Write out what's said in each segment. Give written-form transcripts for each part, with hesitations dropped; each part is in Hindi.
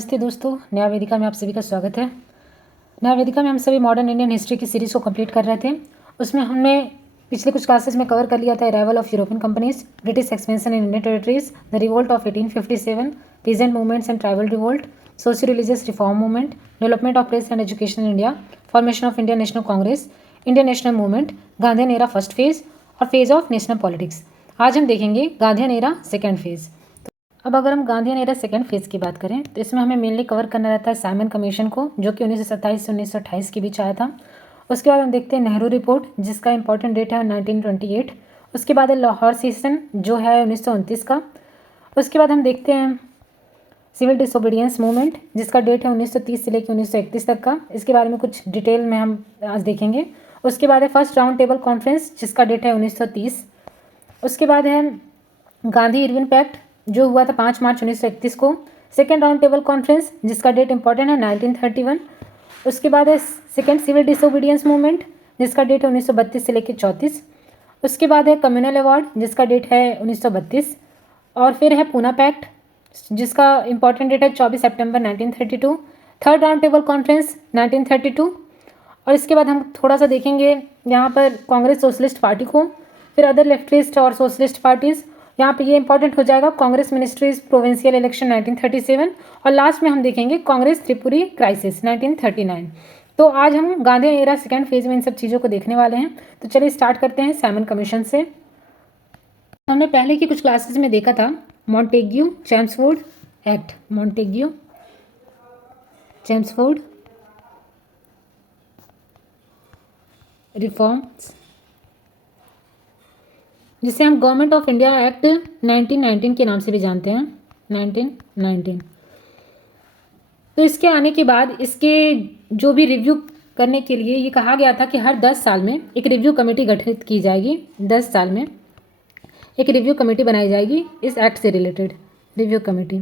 नमस्ते दोस्तों, नया वेदिका में आप सभी का स्वागत है। नया वेदिका में हम सभी मॉडर्न इंडियन हिस्ट्री की सीरीज़ को कंप्लीट कर रहे थे। उसमें हमने पिछले कुछ क्लासेस में कवर कर लिया था arrival of European companies, British expansion in Indian territories, the revolt of 1857, peasant movements and tribal revolt, socio religious reform movement, development of press and education in India, formation of Indian National Congress, Indian national movement, Gandhian era first phase और फेज ऑफ नेशनल पॉलिटिक्स। आज हम देखेंगे गांधीयन एरा सेकेंड फेज। अब अगर हम गांधीयन एरा सेकेंड फेज की बात करें तो इसमें हमें मेनली कवर करना रहता है साइमन कमीशन को, जो कि 1927 से 1928 के बीच आया था। उसके बाद हम देखते हैं नेहरू रिपोर्ट, जिसका इंपॉर्टेंट डेट है 1928। उसके बाद है लाहौर सेशन, जो है 1929 का। उसके बाद हम देखते हैं सिविल डिसोबीडियंस मूवमेंट, जिसका डेट है 1930 से लेकर 1931 तक का। इसके बारे में कुछ डिटेल में हम आज देखेंगे। उसके बाद है फर्स्ट राउंड टेबल कॉन्फ्रेंस, जिसका डेट है 1930। उसके बाद है गांधी इरविन पैक्ट, जो हुआ था 5 मार्च 1931 को। सेकेंड राउंड टेबल कॉन्फ्रेंस, जिसका डेट इंपॉर्टेंट है 1931। उसके बाद है सेकेंड सिविल डिसोबीडियंस मूवमेंट, जिसका डेट है 1932 से लेकर 34। उसके बाद है कम्युनल अवार्ड, जिसका डेट है 1932। और फिर है पूना पैक्ट, जिसका इंपॉर्टेंट डेट है 24 सितंबर 1932। Third round table conference 1932। और इसके बाद हम थोड़ा सा देखेंगे यहाँ पर कांग्रेस सोशलिस्ट पार्टी को, फिर अदर लेफ्टिस्ट और सोशलिस्ट पार्टीज़। यहाँ पे ये इंपॉर्टेंट हो जाएगा कांग्रेस मिनिस्ट्रीज प्रोविंशियल इलेक्शन 1937। और लास्ट में हम देखेंगे कांग्रेस त्रिपुरी क्राइसिस 1939। तो आज हम गांधी एरा सेकेंड फेज में इन सब चीज़ों को देखने वाले हैं। तो चलिए स्टार्ट करते हैं साइमन कमीशन से। हमने पहले की कुछ क्लासेस में देखा था Montagu Chelmsford act, Montagu Chelmsford reforms, जिसे हम गवर्नमेंट ऑफ इंडिया एक्ट 1919 के नाम से भी जानते हैं, 1919। तो इसके आने के बाद इसके जो भी रिव्यू करने के लिए ये कहा गया था कि हर 10 साल में एक रिव्यू कमेटी गठित की जाएगी। 10 साल में एक रिव्यू कमेटी बनाई जाएगी इस एक्ट से रिलेटेड, रिव्यू कमेटी।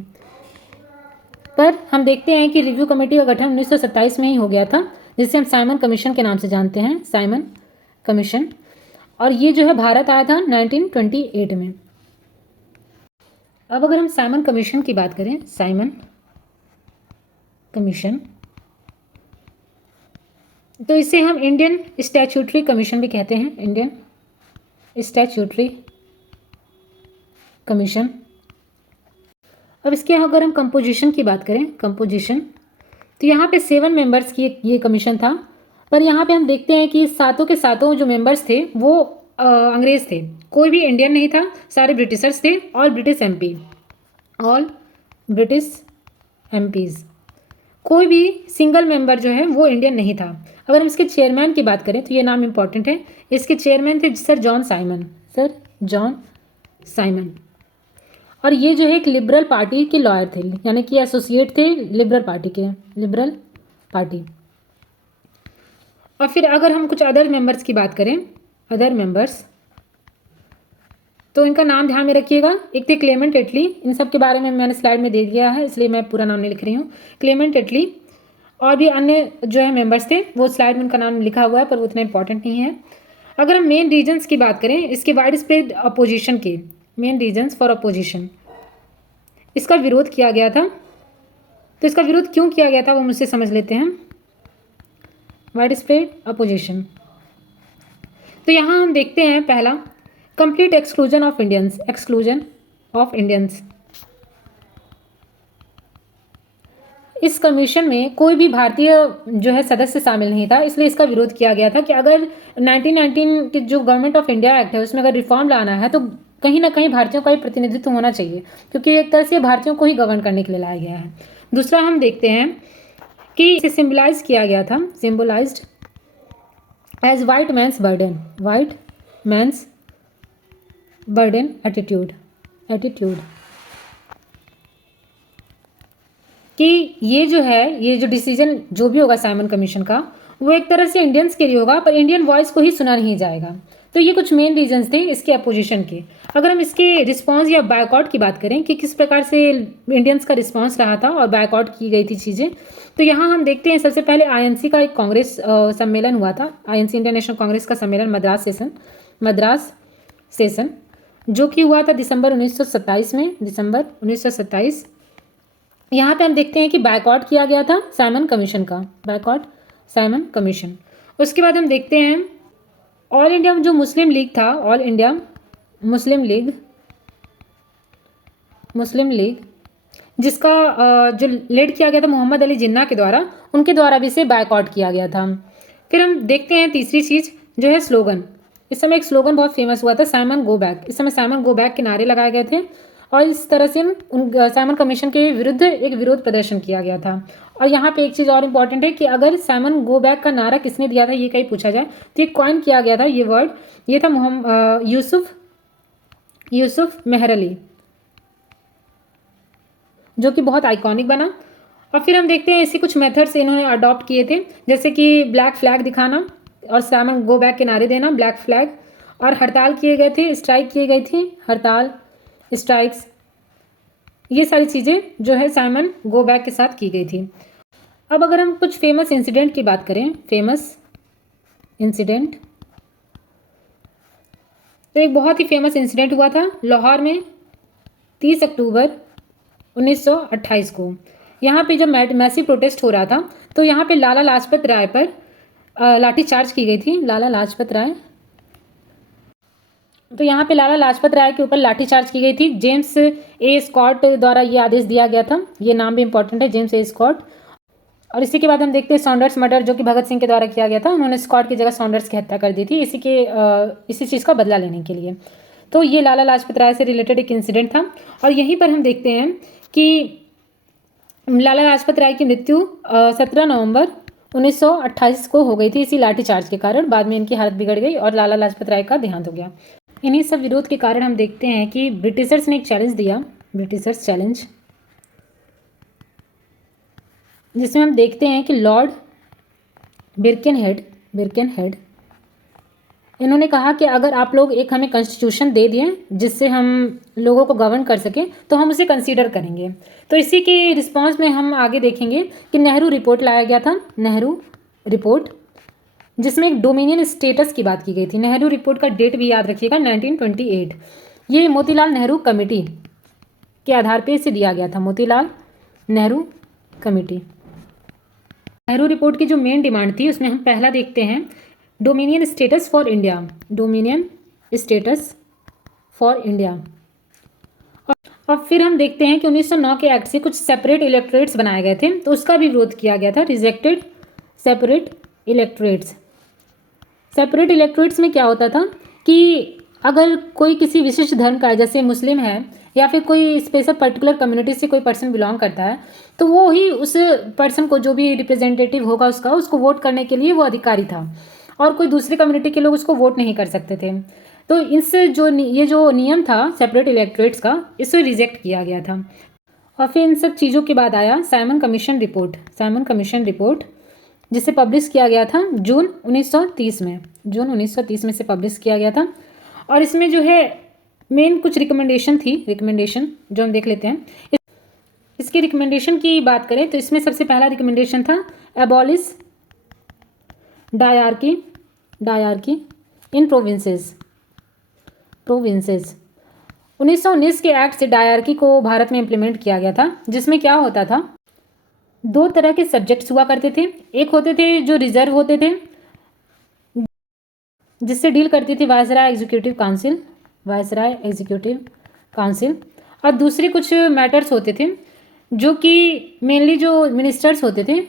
पर हम देखते हैं कि रिव्यू कमेटी का गठन 1927 में ही हो गया था, जिसे हम साइमन कमीशन के नाम से जानते हैं, साइमन कमीशन। और ये जो है भारत आया था 1928 में। अब अगर हम साइमन कमीशन की बात करें, साइमन कमीशन, तो इसे हम इंडियन स्टैट्यूटरी कमीशन भी कहते हैं, इंडियन स्टैट्यूटरी कमीशन। अब इसके अगर हम कंपोजिशन की बात करें, कंपोजिशन, तो यहाँ पे 7 मेंबर्स की ये कमीशन था। पर यहाँ पे हम देखते हैं कि सातों के सातों जो मेंबर्स थे वो अंग्रेज़ थे, कोई भी इंडियन नहीं था, सारे ब्रिटिशर्स थे, all British MP, all British MPs. कोई भी सिंगल मेंबर जो है वो इंडियन नहीं था। अगर हम इसके चेयरमैन की बात करें तो ये नाम इंपॉर्टेंट है, इसके चेयरमैन थे sir John Simon, sir John Simon. और ये जो है एक लिबरल पार्टी के लॉयर थे, यानी कि एसोसिएट थे लिबरल पार्टी के, लिबरल पार्टी। और फिर अगर हम कुछ अदर मेंबर्स की बात करें, अदर मेंबर्स, तो इनका नाम ध्यान में रखिएगा। एक थे क्लेमेंट एटली, इन सब के बारे में मैंने स्लाइड में दे दिया है, इसलिए मैं पूरा नाम नहीं लिख रही हूँ, क्लेमेंट एटली। और भी अन्य जो है मेंबर्स थे वो स्लाइड में उनका नाम लिखा हुआ है, पर वो उतना इंपॉर्टेंट नहीं है। अगर हम मेन रीजन्स की बात करें इसके वाइड स्प्रेड अपोजिशन के, मेन रीजन्स फॉर अपोजिशन, इसका विरोध किया गया था। तो इसका विरोध क्यों किया गया था वो मुझसे समझ लेते हैं। वाइड स्प्रेड अपोजिशन, तो यहाँ हम देखते हैं पहला complete exclusion of Indians, exclusion of Indians. इस कमीशन में कोई भी भारतीय जो है सदस्य शामिल नहीं था, इसलिए इसका विरोध किया गया था कि अगर 1919 के जो गवर्नमेंट ऑफ इंडिया एक्ट है उसमें अगर रिफॉर्म लाना है तो कहीं ना कहीं भारतीयों का ही प्रतिनिधित्व होना चाहिए, क्योंकि एक तरह से भारतीयों को ही गवर्न करने के लिए लाया गया है। दूसरा हम देखते हैं कि इसे सिम्बलाइज किया गया था, symbolised as white man's burden, white man's burden attitude, attitude, कि ये जो है, ये जो डिसीजन जो भी होगा साइमन कमीशन का वो एक तरह से इंडियंस के लिए होगा, पर इंडियन वॉइस को ही सुना नहीं जाएगा। तो ये कुछ मेन रीजंस थे इसके अपोजिशन के। अगर हम इसके रिस्पांस या बायकॉट की बात करें कि किस प्रकार से इंडियंस का रिस्पांस रहा था और बायकॉट की गई थी चीज़ें, तो यहाँ हम देखते हैं सबसे पहले आईएनसी का एक कांग्रेस सम्मेलन हुआ था, आईएनसी इंडियन नेशनल कांग्रेस का सम्मेलन, मद्रास सेशन, जो कि हुआ था दिसंबर 1927 में, दिसंबर 1927। यहाँ पे हम देखते हैं कि बायकॉट किया गया था साइमन कमीशन का, बायकॉट साइमन कमीशन। उसके बाद हम देखते हैं ऑल इंडिया जो मुस्लिम लीग था, ऑल इंडिया मुस्लिम लीग जिसका जो लीड किया गया था मोहम्मद अली जिन्ना के द्वारा, उनके द्वारा भी इसे बायकॉट किया गया था। फिर हम देखते हैं तीसरी चीज़ जो है स्लोगन। इस समय एक स्लोगन बहुत फेमस हुआ था, साइमन गो बैक। इस समय साइमन गो बैक के नारे लगाए गए थे और इस तरह से साइमन कमीशन के विरुद्ध एक विरोध प्रदर्शन किया गया था। और यहाँ पे एक चीज़ और इम्पॉर्टेंट है कि अगर साइमन गो बैक का नारा किसने दिया था ये कहीं पूछा जाए तो ये कॉइन किया गया था, ये वर्ड, ये था यूसुफ मेहर अली, जो कि बहुत आइकॉनिक बना। और फिर हम देखते हैं ऐसे कुछ मेथड्स इन्होंने अडॉप्ट किए थे, जैसे कि ब्लैक फ्लैग दिखाना और साइमन गो बैक के नारे देना, ब्लैक फ्लैग, और हड़ताल किए गए थे, स्ट्राइक किए गई थी, हड़ताल, स्ट्राइक्स, ये सारी चीज़ें जो है साइमन गो बैक के साथ की गई थी। अब अगर हम कुछ फेमस इंसिडेंट की बात करें, फेमस इंसिडेंट, तो एक बहुत ही फेमस इंसिडेंट हुआ था लाहौर में 30 अक्टूबर 1928 को। यहाँ पे जब मैसिव प्रोटेस्ट हो रहा था तो यहाँ पे लाला लाजपत राय पर लाठीचार्ज की गई थी, लाला लाजपत राय, तो यहाँ पे लाला लाजपत राय के ऊपर लाठीचार्ज की गई थी। जेम्स ए स्कॉट द्वारा ये आदेश दिया गया था, ये नाम भी इंपॉर्टेंट है, जेम्स ए स्कॉट। और इसी के बाद हम देखते हैं सॉन्डर्स मर्डर, जो कि भगत सिंह के द्वारा किया गया था। उन्होंने स्कॉट की जगह सॉन्डर्स की हत्या कर दी थी इसी चीज़ का बदला लेने के लिए। तो ये लाला लाजपत राय से रिलेटेड एक इंसिडेंट था। और यहीं पर हम देखते हैं कि लाला लाजपत राय की मृत्यु 17 नवंबर 1928 को हो गई थी इसी लाठीचार्ज के कारण। बाद में इनकी हालत बिगड़ गई और लाला लाजपत राय का देहांत हो गया। इन्हीं सब विरोध के कारण हम देखते हैं कि ब्रिटिशर्स ने एक चैलेंज दिया, ब्रिटिशर्स चैलेंज, जिसमें हम देखते हैं कि लॉर्ड बिरकेनहेड इन्होंने कहा कि अगर आप लोग एक हमें कॉन्स्टिट्यूशन दे दिए जिससे हम लोगों को गवर्न कर सकें तो हम उसे कंसीडर करेंगे। तो इसी के रिस्पांस में हम आगे देखेंगे कि नेहरू रिपोर्ट लाया गया था, नेहरू रिपोर्ट, जिसमें एक डोमिनियन स्टेटस की बात की गई थी। नेहरू रिपोर्ट का डेट भी याद रखिएगा, 1928। ये मोतीलाल नेहरू कमेटी के आधार पर इसे दिया गया था, मोतीलाल नेहरू कमेटी। नेहरू रिपोर्ट की जो मेन डिमांड थी उसमें हम पहला देखते हैं dominion status for India, dominion status for India. और फिर हम देखते हैं कि 1909 के एक्ट से कुछ सेपरेट इलेक्टोरेट्स बनाए गए थे, तो उसका भी विरोध किया गया था, rejected separate electorates. Separate electorates में क्या होता था कि अगर कोई किसी विशिष्ट धर्म का है, जैसे मुस्लिम है या फिर कोई स्पेशल पर्टिकुलर कम्युनिटी से कोई पर्सन बिलोंग करता है, तो वो ही उस पर्सन को, जो भी रिप्रेजेंटेटिव होगा उसको वोट करने के लिए वो अधिकारी था, और कोई दूसरी कम्युनिटी के लोग उसको वोट नहीं कर सकते थे। तो इससे ये जो नियम था सेपरेट इलेक्टोरेट्स का, इसे रिजेक्ट किया गया था। और फिर इन सब चीज़ों के बाद आया साइमन कमीशन रिपोर्ट, जिसे पब्लिश किया गया था जून 1930 में से पब्लिश किया गया था। और इसमें जो है मेन कुछ रिकमेंडेशन जो हम देख लेते हैं। इसकी रिकमेंडेशन की बात करें तो इसमें सबसे पहला रिकमेंडेशन था एबॉलिश डायरकी इन प्रोविंसेस। 1919 के एक्ट से डायरकी को भारत में इम्प्लीमेंट किया गया था, जिसमें क्या होता था, दो तरह के सब्जेक्ट्स हुआ करते थे। एक होते थे जो रिजर्व होते थे, जिससे डील करती थी वायसराय एग्जीक्यूटिव काउंसिल, और दूसरे कुछ मैटर्स होते थे जो कि मेनली जो मिनिस्टर्स होते थे,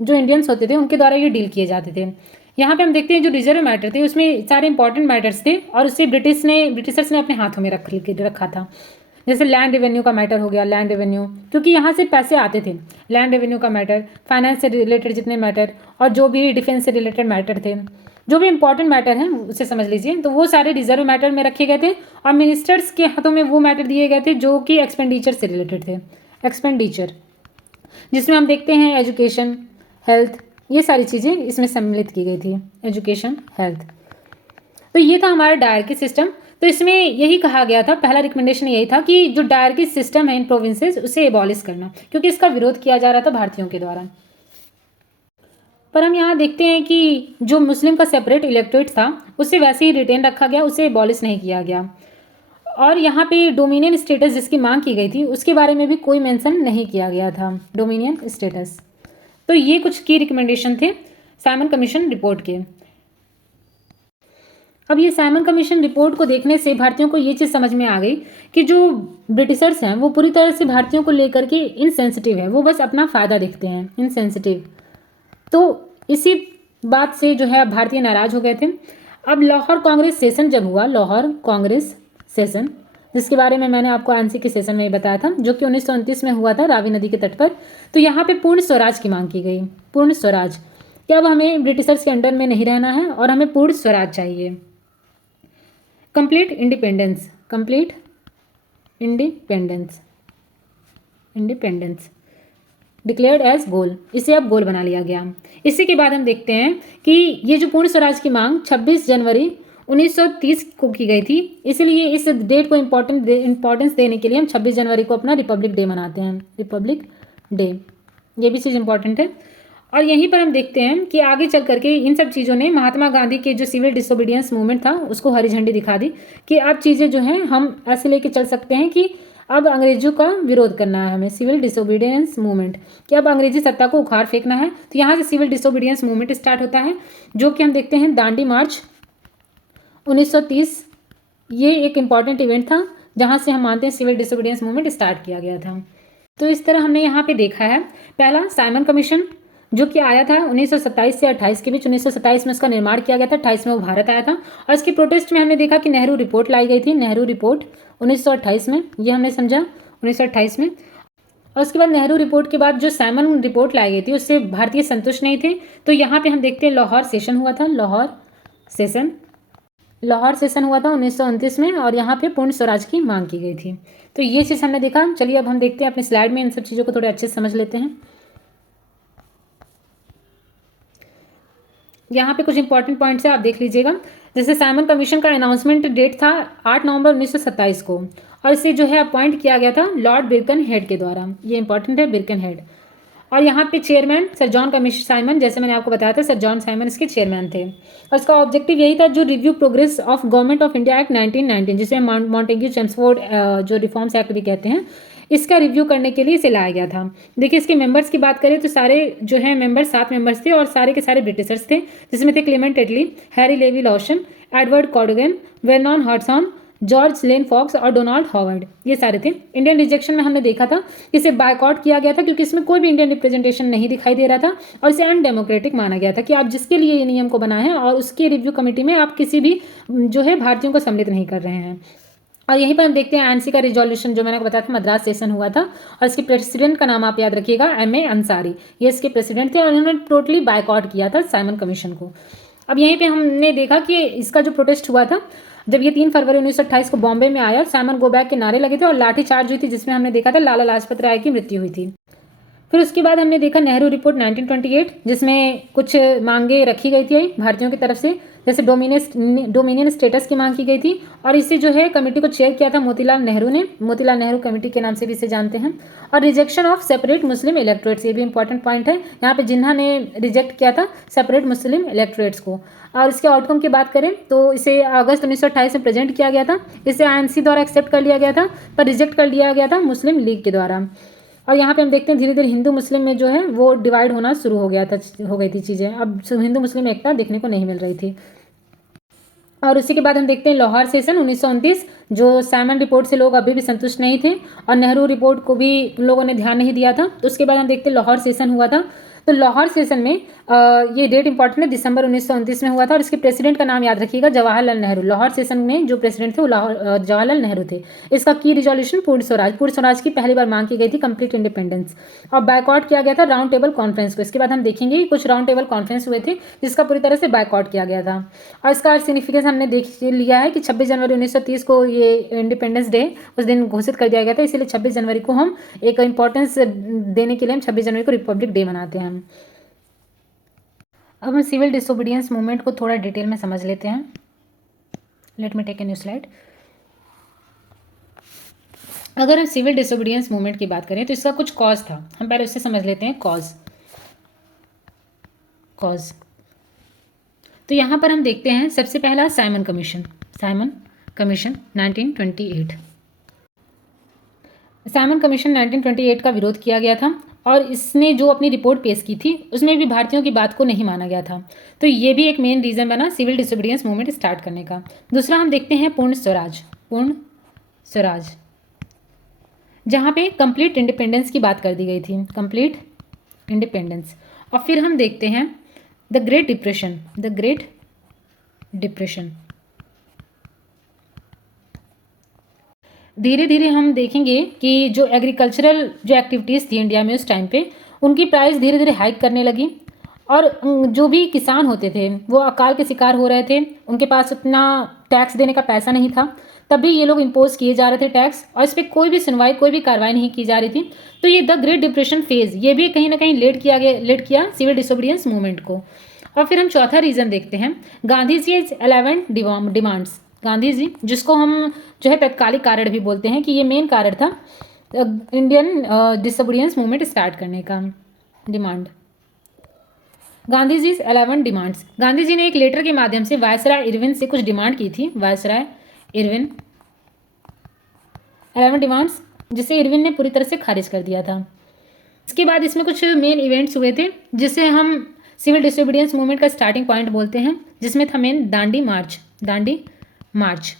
जो इंडियंस होते थे, उनके द्वारा ये डील किए जाते थे। यहाँ पे हम देखते हैं जो रिजर्व मैटर थे उसमें सारे इंपॉर्टेंट मैटर्स थे और उसे ब्रिटिशर्स ने अपने हाथों में रखा था। जैसे लैंड रेवेन्यू का मैटर हो गया, लैंड रेवेन्यू, क्योंकि यहाँ से पैसे आते थे, लैंड रेवेन्यू का मैटर, फाइनेंस से रिलेटेड जितने मैटर और जो भी डिफेंस से रिलेटेड मैटर थे, जो भी इंपॉर्टेंट मैटर हैं उसे समझ लीजिए, तो वो सारे रिजर्व मैटर में रखे गए थे और मिनिस्टर्स के हाथों में वो मैटर दिए गए थे जो कि एक्सपेंडिचर से रिलेटेड थे, एक्सपेंडिचर, जिसमें हम देखते हैं एजुकेशन, हेल्थ, ये सारी चीज़ें इसमें सम्मिलित की गई थी, एजुकेशन, हेल्थ। तो ये था हमारा डायरकी सिस्टम। तो इसमें यही कहा गया था, पहला रिकमेंडेशन यही था कि जो डायरकी सिस्टम है इन प्रोविंसेस उसे एबॉलिश करना, क्योंकि इसका विरोध किया जा रहा था भारतीयों के द्वारा। पर हम यहाँ देखते हैं कि जो मुस्लिम का सेपरेट इलेक्टोरेट था उसे वैसे ही रिटेन रखा गया, उसे एबॉलिश नहीं किया गया। और यहाँ पे डोमिनियन स्टेटस जिसकी मांग की गई थी उसके बारे में भी कोई मेंशन नहीं किया गया था, डोमिनियन स्टेटस। तो ये कुछ की रिकमेंडेशन थे साइमन कमीशन रिपोर्ट के। अब ये साइमन कमीशन रिपोर्ट को देखने से भारतीयों को ये चीज़ समझ में आ गई कि जो ब्रिटिशर्स हैं वो पूरी तरह से भारतीयों को लेकर के इनसेंसिटिव है, वो बस अपना फ़ायदा देखते हैं, इनसेंसिटिव। तो इसी बात से जो है भारतीय नाराज़ हो गए थे। अब लाहौर कांग्रेस सेशन जब हुआ, लाहौर कांग्रेस सेशन, जिसके बारे में मैंने आपको आंसी के सेशन में बताया था, जो कि 1929 में हुआ था रावी नदी के तट पर। तो यहाँ पे पूर्ण स्वराज की मांग की गई, पूर्ण स्वराज, कि अब हमें ब्रिटिशर्स के अंडर में नहीं रहना है और हमें पूर्ण स्वराज चाहिए। Complete independence, complete independence, independence declared as goal, इसे अब गोल बना लिया गया। इसी के बाद हम देखते हैं कि ये जो पूर्ण स्वराज की मांग 26 जनवरी 1930 को की गई थी, इसलिए इस डेट को इम्पोर्टेंस देने के लिए हम 26 जनवरी को अपना रिपब्लिक डे मनाते हैं, रिपब्लिक डे। ये भी चीज़ इंपॉर्टेंट है। और यहीं पर हम देखते हैं कि आगे चल करके इन सब चीज़ों ने महात्मा गांधी के जो सिविल डिसोबीडियंस मूवमेंट था उसको हरी झंडी दिखा दी कि अब चीज़ें जो हैं हम ऐसे लेके चल सकते हैं कि अब अंग्रेजों का विरोध करना है हमें, सिविल डिसोबीडियंस मूवमेंट, कि अब अंग्रेजी सत्ता को उखाड़ फेंकना है। तो यहाँ से सिविल डिसोबीडियंस मूवमेंट स्टार्ट होता है, जो कि हम देखते हैं दांडी मार्च 1930। ये एक इम्पॉर्टेंट इवेंट था जहाँ से हम मानते हैं सिविल डिसोबीडियंस मूवमेंट स्टार्ट किया गया था। तो इस तरह हमने यहाँ पे देखा है पहला साइमन कमीशन, जो कि आया था 1927 से 28 के बीच। 1927 में उसका निर्माण किया गया था, 28 में वो भारत आया था। और इसकी प्रोटेस्ट में हमने देखा कि नेहरू रिपोर्ट लाई गई थी, नेहरू रिपोर्ट 1928 में, ये हमने समझा 1928 में। और उसके बाद नेहरू रिपोर्ट के बाद जो साइमन रिपोर्ट लाई गई थी उससे भारतीय संतुष्ट नहीं थे। तो यहाँ पे हम देखते हैं लाहौर सेशन हुआ था, लाहौर सेशन, लाहौर सेशन हुआ था 1929 में, और यहाँ पे पूर्ण स्वराज की मांग की गई थी। तो ये चीज़ हमने देखा। चलिए अब हम देखते हैं अपने स्लाइड में इन सब चीज़ों को थोड़े अच्छे से समझ लेते हैं। यहाँ पे कुछ इंपॉर्टेंट पॉइंट्स है, आप देख लीजिएगा। जैसे साइमन कमीशन का अनाउंसमेंट डेट था 8 नवंबर 1927 को, और इसे जो है अपॉइंट किया गया था लॉर्ड बिरकन हेड के द्वारा। ये इंपॉर्टेंट है, बिरकन हेड। और यहाँ पे chairman sir John commission Simon, जैसे मैंने आपको बताया था, सर जॉन साइमन इसके चेयरमैन थे। और इसका ऑब्जेक्टिव यही था जो review progress of government of India act 1919, जिसे मॉन्टेग्यू चेम्सफोर्ड जो रिफॉर्म्स एक्ट भी कहते हैं, इसका रिव्यू करने के लिए इसे लाया गया था। देखिए इसके मेंबर्स की बात करें तो सारे जो है मेंबर्स 7 मेंबर्स थे, और सारे के सारे ब्रिटिशर्स थे, जिसमें थे Clement Attlee, Harry Levy Lawson, Edward Cadogan, Vernon Hodson, George Lane Fox और डोनाल्ड हॉवर्ड, ये सारे थे। इंडियन रिजेक्शन में हमने देखा था इसे बायकॉट किया गया था क्योंकि इसमें कोई भी इंडियन रिप्रेजेंटेशन नहीं दिखाई दे रहा था, और इसे अनडेमोक्रेटिक माना गया था कि आप जिसके लिए ये नियम को बनाए हैं और उसके रिव्यू कमेटी में आप किसी भी जो है भारतीयों को सम्मिलित नहीं कर रहे हैं। और यहीं पर हम देखते हैं आईएनसी का रिजोल्यूशन, जो मैंने आपको बताया था मद्रास सेशन हुआ था, और इसके प्रेसिडेंट का नाम आप याद रखिएगा, एम.ए. अंसारी, ये इसके प्रेसिडेंट थे, और उन्होंने टोटली बायकॉट किया था साइमन कमीशन को। अब यहीं पे हमने देखा कि इसका जो प्रोटेस्ट हुआ था जब ये 3 फरवरी 1928 को बॉम्बे में आया, साइमन गो बैक के नारे लगे थे और लाठीचार्ज हुई थी, जिसमें हमने देखा था लाला लाजपत राय की मृत्यु हुई थी। फिर उसके बाद हमने देखा नेहरू रिपोर्ट 1928, जिसमें कुछ मांगे रखी गई थी भारतीयों की तरफ से, जैसे डोमिनियन स्टेटस की मांग की गई थी, और इसे जो है कमेटी को चेयर किया था मोतीलाल नेहरू ने, मोतीलाल नेहरू कमेटी के नाम से भी इसे जानते हैं। और rejection of separate Muslim electorates, ये भी इंपॉर्टेंट पॉइंट है। यहाँ पे जिन्हा ने रिजेक्ट किया था सेपरेट मुस्लिम इलेक्टोरेट्स को। और इसके आउटकम की बात करें तो इसे अगस्त 1928 में प्रेजेंट किया गया था, इसे आईएनसी द्वारा एक्सेप्ट कर लिया गया था, पर रिजेक्ट कर लिया गया था मुस्लिम लीग के द्वारा। और यहाँ पे हम देखते हैं धीरे धीरे हिंदू मुस्लिम में जो है वो डिवाइड होना शुरू हो गई थी चीज़ें, अब हिंदू मुस्लिम एकता देखने को नहीं मिल रही थी। और उसी के बाद हम देखते हैं लाहौर सेशन 1929, जो साइमन रिपोर्ट से लोग अभी भी संतुष्ट नहीं थे, और नेहरू रिपोर्ट को भी उन लोगों ने ध्यान नहीं दिया था। तो उसके बाद हम देखते हैं लाहौर सेशन हुआ था। तो लाहौर सेशन में ये डेट इंपॉर्टेंट है, दिसंबर 1929 में हुआ था, और इसके प्रेसिडेंट का नाम याद रखिएगा, जवाहरलाल नेहरू। लाहौर सेशन में जो प्रेसिडेंट थे वो जवाहरलाल नेहरू थे। इसका की रिजोल्यूशन पूर्ण स्वराज की पहली बार मांग की गई थी, कंप्लीट इंडिपेंडेंस, और बायकॉट किया गया था राउंड टेबल कॉन्फ्रेंस को। इसके बाद हम देखेंगे कुछ राउंड टेबल कॉन्फ्रेंस हुए थे जिसका पूरी तरह से बायकॉट किया गया था। और इसका सिग्निफिकेंस हमने देख लिया है कि 26 जनवरी 1930 को ये इंडिपेंडेंस डे उस दिन घोषित कर दिया गया था, इसलिए 26 जनवरी को हम एक इंपॉर्टेंस देने के लिए हम 26 जनवरी को रिपब्लिक डे मनाते हैं। अब हम सिविल डिसोबीडियंस मूवमेंट को थोड़ा डिटेल में समझ लेते हैं। Let me take a new slide. अगर हम सिविल डिसोबीडियंस मूवमेंट की बात करें तो इसका कुछ कॉज था, हम पहले उससे समझ लेते हैं कॉज। तो यहाँ पर हम देखते हैं सबसे पहला Simon commission, Simon commission 1928। Simon commission 1928 का विरोध किया गया था और इसने जो अपनी रिपोर्ट पेश की थी उसमें भी भारतीयों की बात को नहीं माना गया था। तो ये भी एक मेन रीज़न बना सिविल डिसोबीडियंस मूवमेंट स्टार्ट करने का। दूसरा हम देखते हैं पूर्ण स्वराज। पूर्ण स्वराज जहाँ पे कंप्लीट इंडिपेंडेंस की बात कर दी गई थी, कंप्लीट इंडिपेंडेंस। और फिर हम देखते हैं the great depression. The great depression धीरे धीरे हम देखेंगे कि जो एग्रीकल्चरल जो एक्टिविटीज़ थी इंडिया में उस टाइम पे उनकी प्राइस धीरे धीरे हाइक करने लगी और जो भी किसान होते थे वो अकाल के शिकार हो रहे थे, उनके पास उतना टैक्स देने का पैसा नहीं था, तब भी ये लोग इम्पोज किए जा रहे थे टैक्स और इस पर कोई भी सुनवाई कोई भी कार्रवाई नहीं की जा रही थी। तो ये द ग्रेट डिप्रेशन फेज़ ये भी कहीं ना कहीं लेड किया सिविल डिसोबीडियंस मूवमेंट को। और फिर हम चौथा रीज़न देखते हैं गांधी जी 11 डिमांड्स। गांधी जी जिसको हम जो है तत्कालिक कारण भी बोलते हैं कि ये मेन कारण था इंडियन डिसोबीडियंस मूवमेंट स्टार्ट करने का। Demand Gandhi ji 11 demands. गांधी जी ने एक लेटर के माध्यम से वायसराय इरविन से कुछ डिमांड की थी। वायसराय इरविन 11 डिमांड्स जिसे इरविन ने पूरी तरह से खारिज कर दिया था। इसके बाद इसमें कुछ मेन इवेंट्स हुए थे जिसे हम सिविल डिसोबीडियंस मूवमेंट का स्टार्टिंग पॉइंट बोलते हैं, जिसमें था मेन दांडी मार्च। दांडी मार्च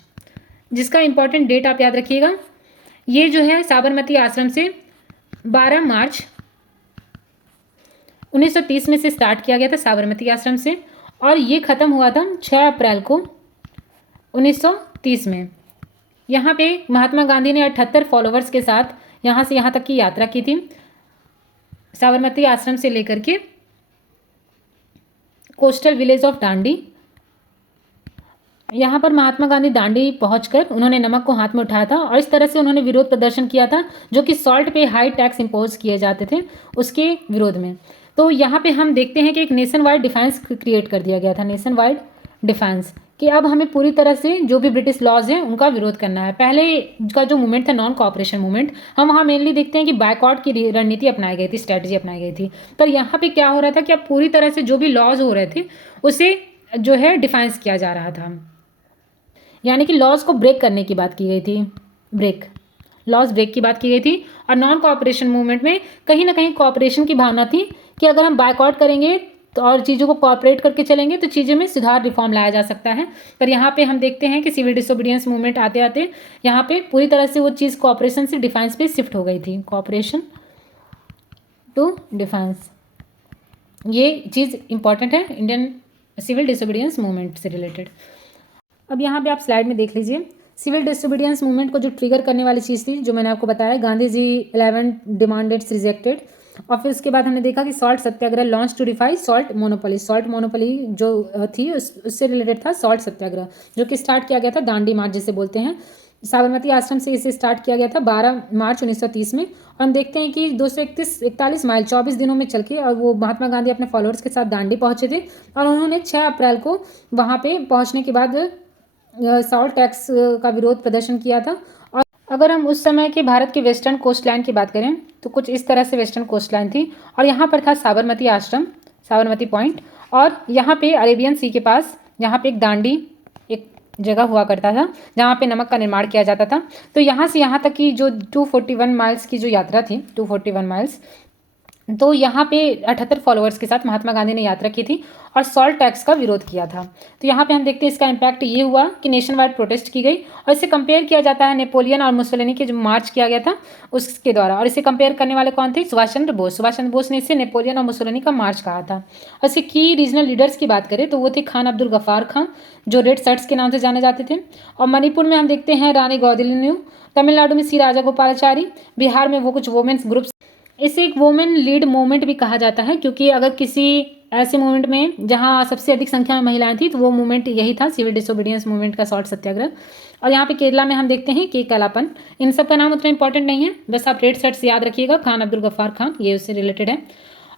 जिसका इंपॉर्टेंट डेट आप याद रखिएगा, ये जो है साबरमती आश्रम से 12 मार्च 1930 में से स्टार्ट किया गया था, साबरमती आश्रम से, और ये ख़त्म हुआ था 6 अप्रैल को 1930 में। यहाँ पे महात्मा गांधी ने 78 फॉलोवर्स के साथ यहाँ से यहाँ तक की यात्रा की थी, साबरमती आश्रम से लेकर के कोस्टल विलेज ऑफ दांडी। यहाँ पर महात्मा गांधी दांडी पहुंचकर उन्होंने नमक को हाथ में उठाया था और इस तरह से उन्होंने विरोध प्रदर्शन किया था जो कि सॉल्ट पे हाई टैक्स इम्पोज किए जाते थे उसके विरोध में। तो यहाँ पे हम देखते हैं कि एक नेशन वाइड डिफेंस क्रिएट कर दिया गया था, नेशन वाइड डिफेंस, कि अब हमें पूरी तरह से जो भी ब्रिटिश लॉज हैं उनका विरोध करना है। पहले का जो मूवमेंट था नॉन कॉपरेशन मूवमेंट, हम वहाँ मेनली देखते हैं कि बायकॉट की रणनीति अपनाई गई थी, स्ट्रैटेजी अपनाई गई थी। पर यहाँ पे क्या हो रहा था कि अब पूरी तरह से जो भी लॉज हो रहे थे उसे जो है डिफेंस किया जा रहा था, यानी कि लॉज को ब्रेक करने की बात की गई थी, लॉज ब्रेक की बात की गई थी। और नॉन कॉपरेशन मूवमेंट में कहीं ना कहीं कॉपरेशन की भावना थी कि अगर हम बायकॉट करेंगे तो और चीज़ों को कॉपरेट करके चलेंगे तो चीज़ों में सुधार रिफॉर्म लाया जा सकता है। पर यहाँ पे हम देखते हैं कि सिविल डिसोबीडियंस मूवमेंट आते आते यहाँ पे पूरी तरह से वो चीज़ कॉपरेशन से डिफेंस पे शिफ्ट हो गई थी, कॉपरेशन टू डिफेंस। ये चीज़ इंपॉर्टेंट है इंडियन सिविल डिसोबीडियंस मूवमेंट से रिलेटेड। अब यहाँ पे आप स्लाइड में देख लीजिए सिविल डिसोबीडियंस मूवमेंट को जो ट्रिगर करने वाली चीज़ थी जो मैंने आपको बताया, गांधी जी 11 डिमांडेड्स रिजेक्टेड। और फिर उसके बाद हमने देखा कि salt Satyagraha launch to defy salt monopoly. Salt monopoly जो थी उससे रिलेटेड था सॉल्ट सत्याग्रह, जो कि स्टार्ट किया गया था दांडी मार्च जिसे बोलते हैं। साबरमती आश्रम से इसे स्टार्ट किया गया था 12 मार्च 1930 में। और हम देखते हैं कि 241 माइल 24 दिनों में चल के और वो महात्मा गांधी अपने फॉलोअर्स के साथ दांडी पहुंचे थे और उन्होंने 6 अप्रैल को वहाँ पे पहुँचने के बाद सॉल्ट टैक्स का विरोध प्रदर्शन किया था। और अगर हम उस समय के भारत के वेस्टर्न कोस्ट लाइन की बात करें तो कुछ इस तरह से वेस्टर्न कोस्ट लाइन थी और यहाँ पर था साबरमती आश्रम, साबरमती पॉइंट, और यहाँ पे अरेबियन सी के पास यहाँ पे एक दांडी एक जगह हुआ करता था जहाँ पे नमक का निर्माण किया जाता था। तो यहाँ से यहाँ तक की जो 241 माइल्स की जो यात्रा थी, 241 माइल्स, तो यहाँ पे 78 फॉलोअर्स के साथ महात्मा गांधी ने यात्रा की थी और सॉल्ट टैक्स का विरोध किया था। तो यहाँ पे हम देखते हैं इसका इम्पैक्ट ये हुआ कि नेशन वाइड प्रोटेस्ट की गई और इसे कंपेयर किया जाता है नेपोलियन और मुसोलिनी के जो मार्च किया गया था उसके द्वारा। और इसे कंपेयर करने वाले कौन थे? सुभाष चंद्र बोस। सुभाष चंद्र बोस ने इसे नेपोलियन और मुसोलिनी का मार्च कहा था। और इसके की रीजनल लीडर्स की बात करें तो वो थे खान अब्दुल गफ्फार खां जो रेड शर्ट्स के नाम से जाने जाते थे, और मणिपुर में हम देखते हैं रानी गौदिलन्यू, तमिलनाडु में सी राजा गोपालाचारी, बिहार में वो कुछ वोमेन्स ग्रुप्स। इसे एक वोमेन लीड मूवमेंट भी कहा जाता है क्योंकि अगर किसी ऐसे मूवमेंट में जहां सबसे अधिक संख्या में महिलाएं थी तो वो मूवमेंट यही था, सिविल डिसोबीडियंस मूवमेंट का सॉल्ट सत्याग्रह। और यहाँ पे केरला में हम देखते हैं के कैलापन। इन सब का नाम उतना इंपॉर्टेंट नहीं है, बस आप रेड शर्ट्स याद रखिएगा, खान अब्दुल गफ्फार खान, ये उससे रिलेटेड है।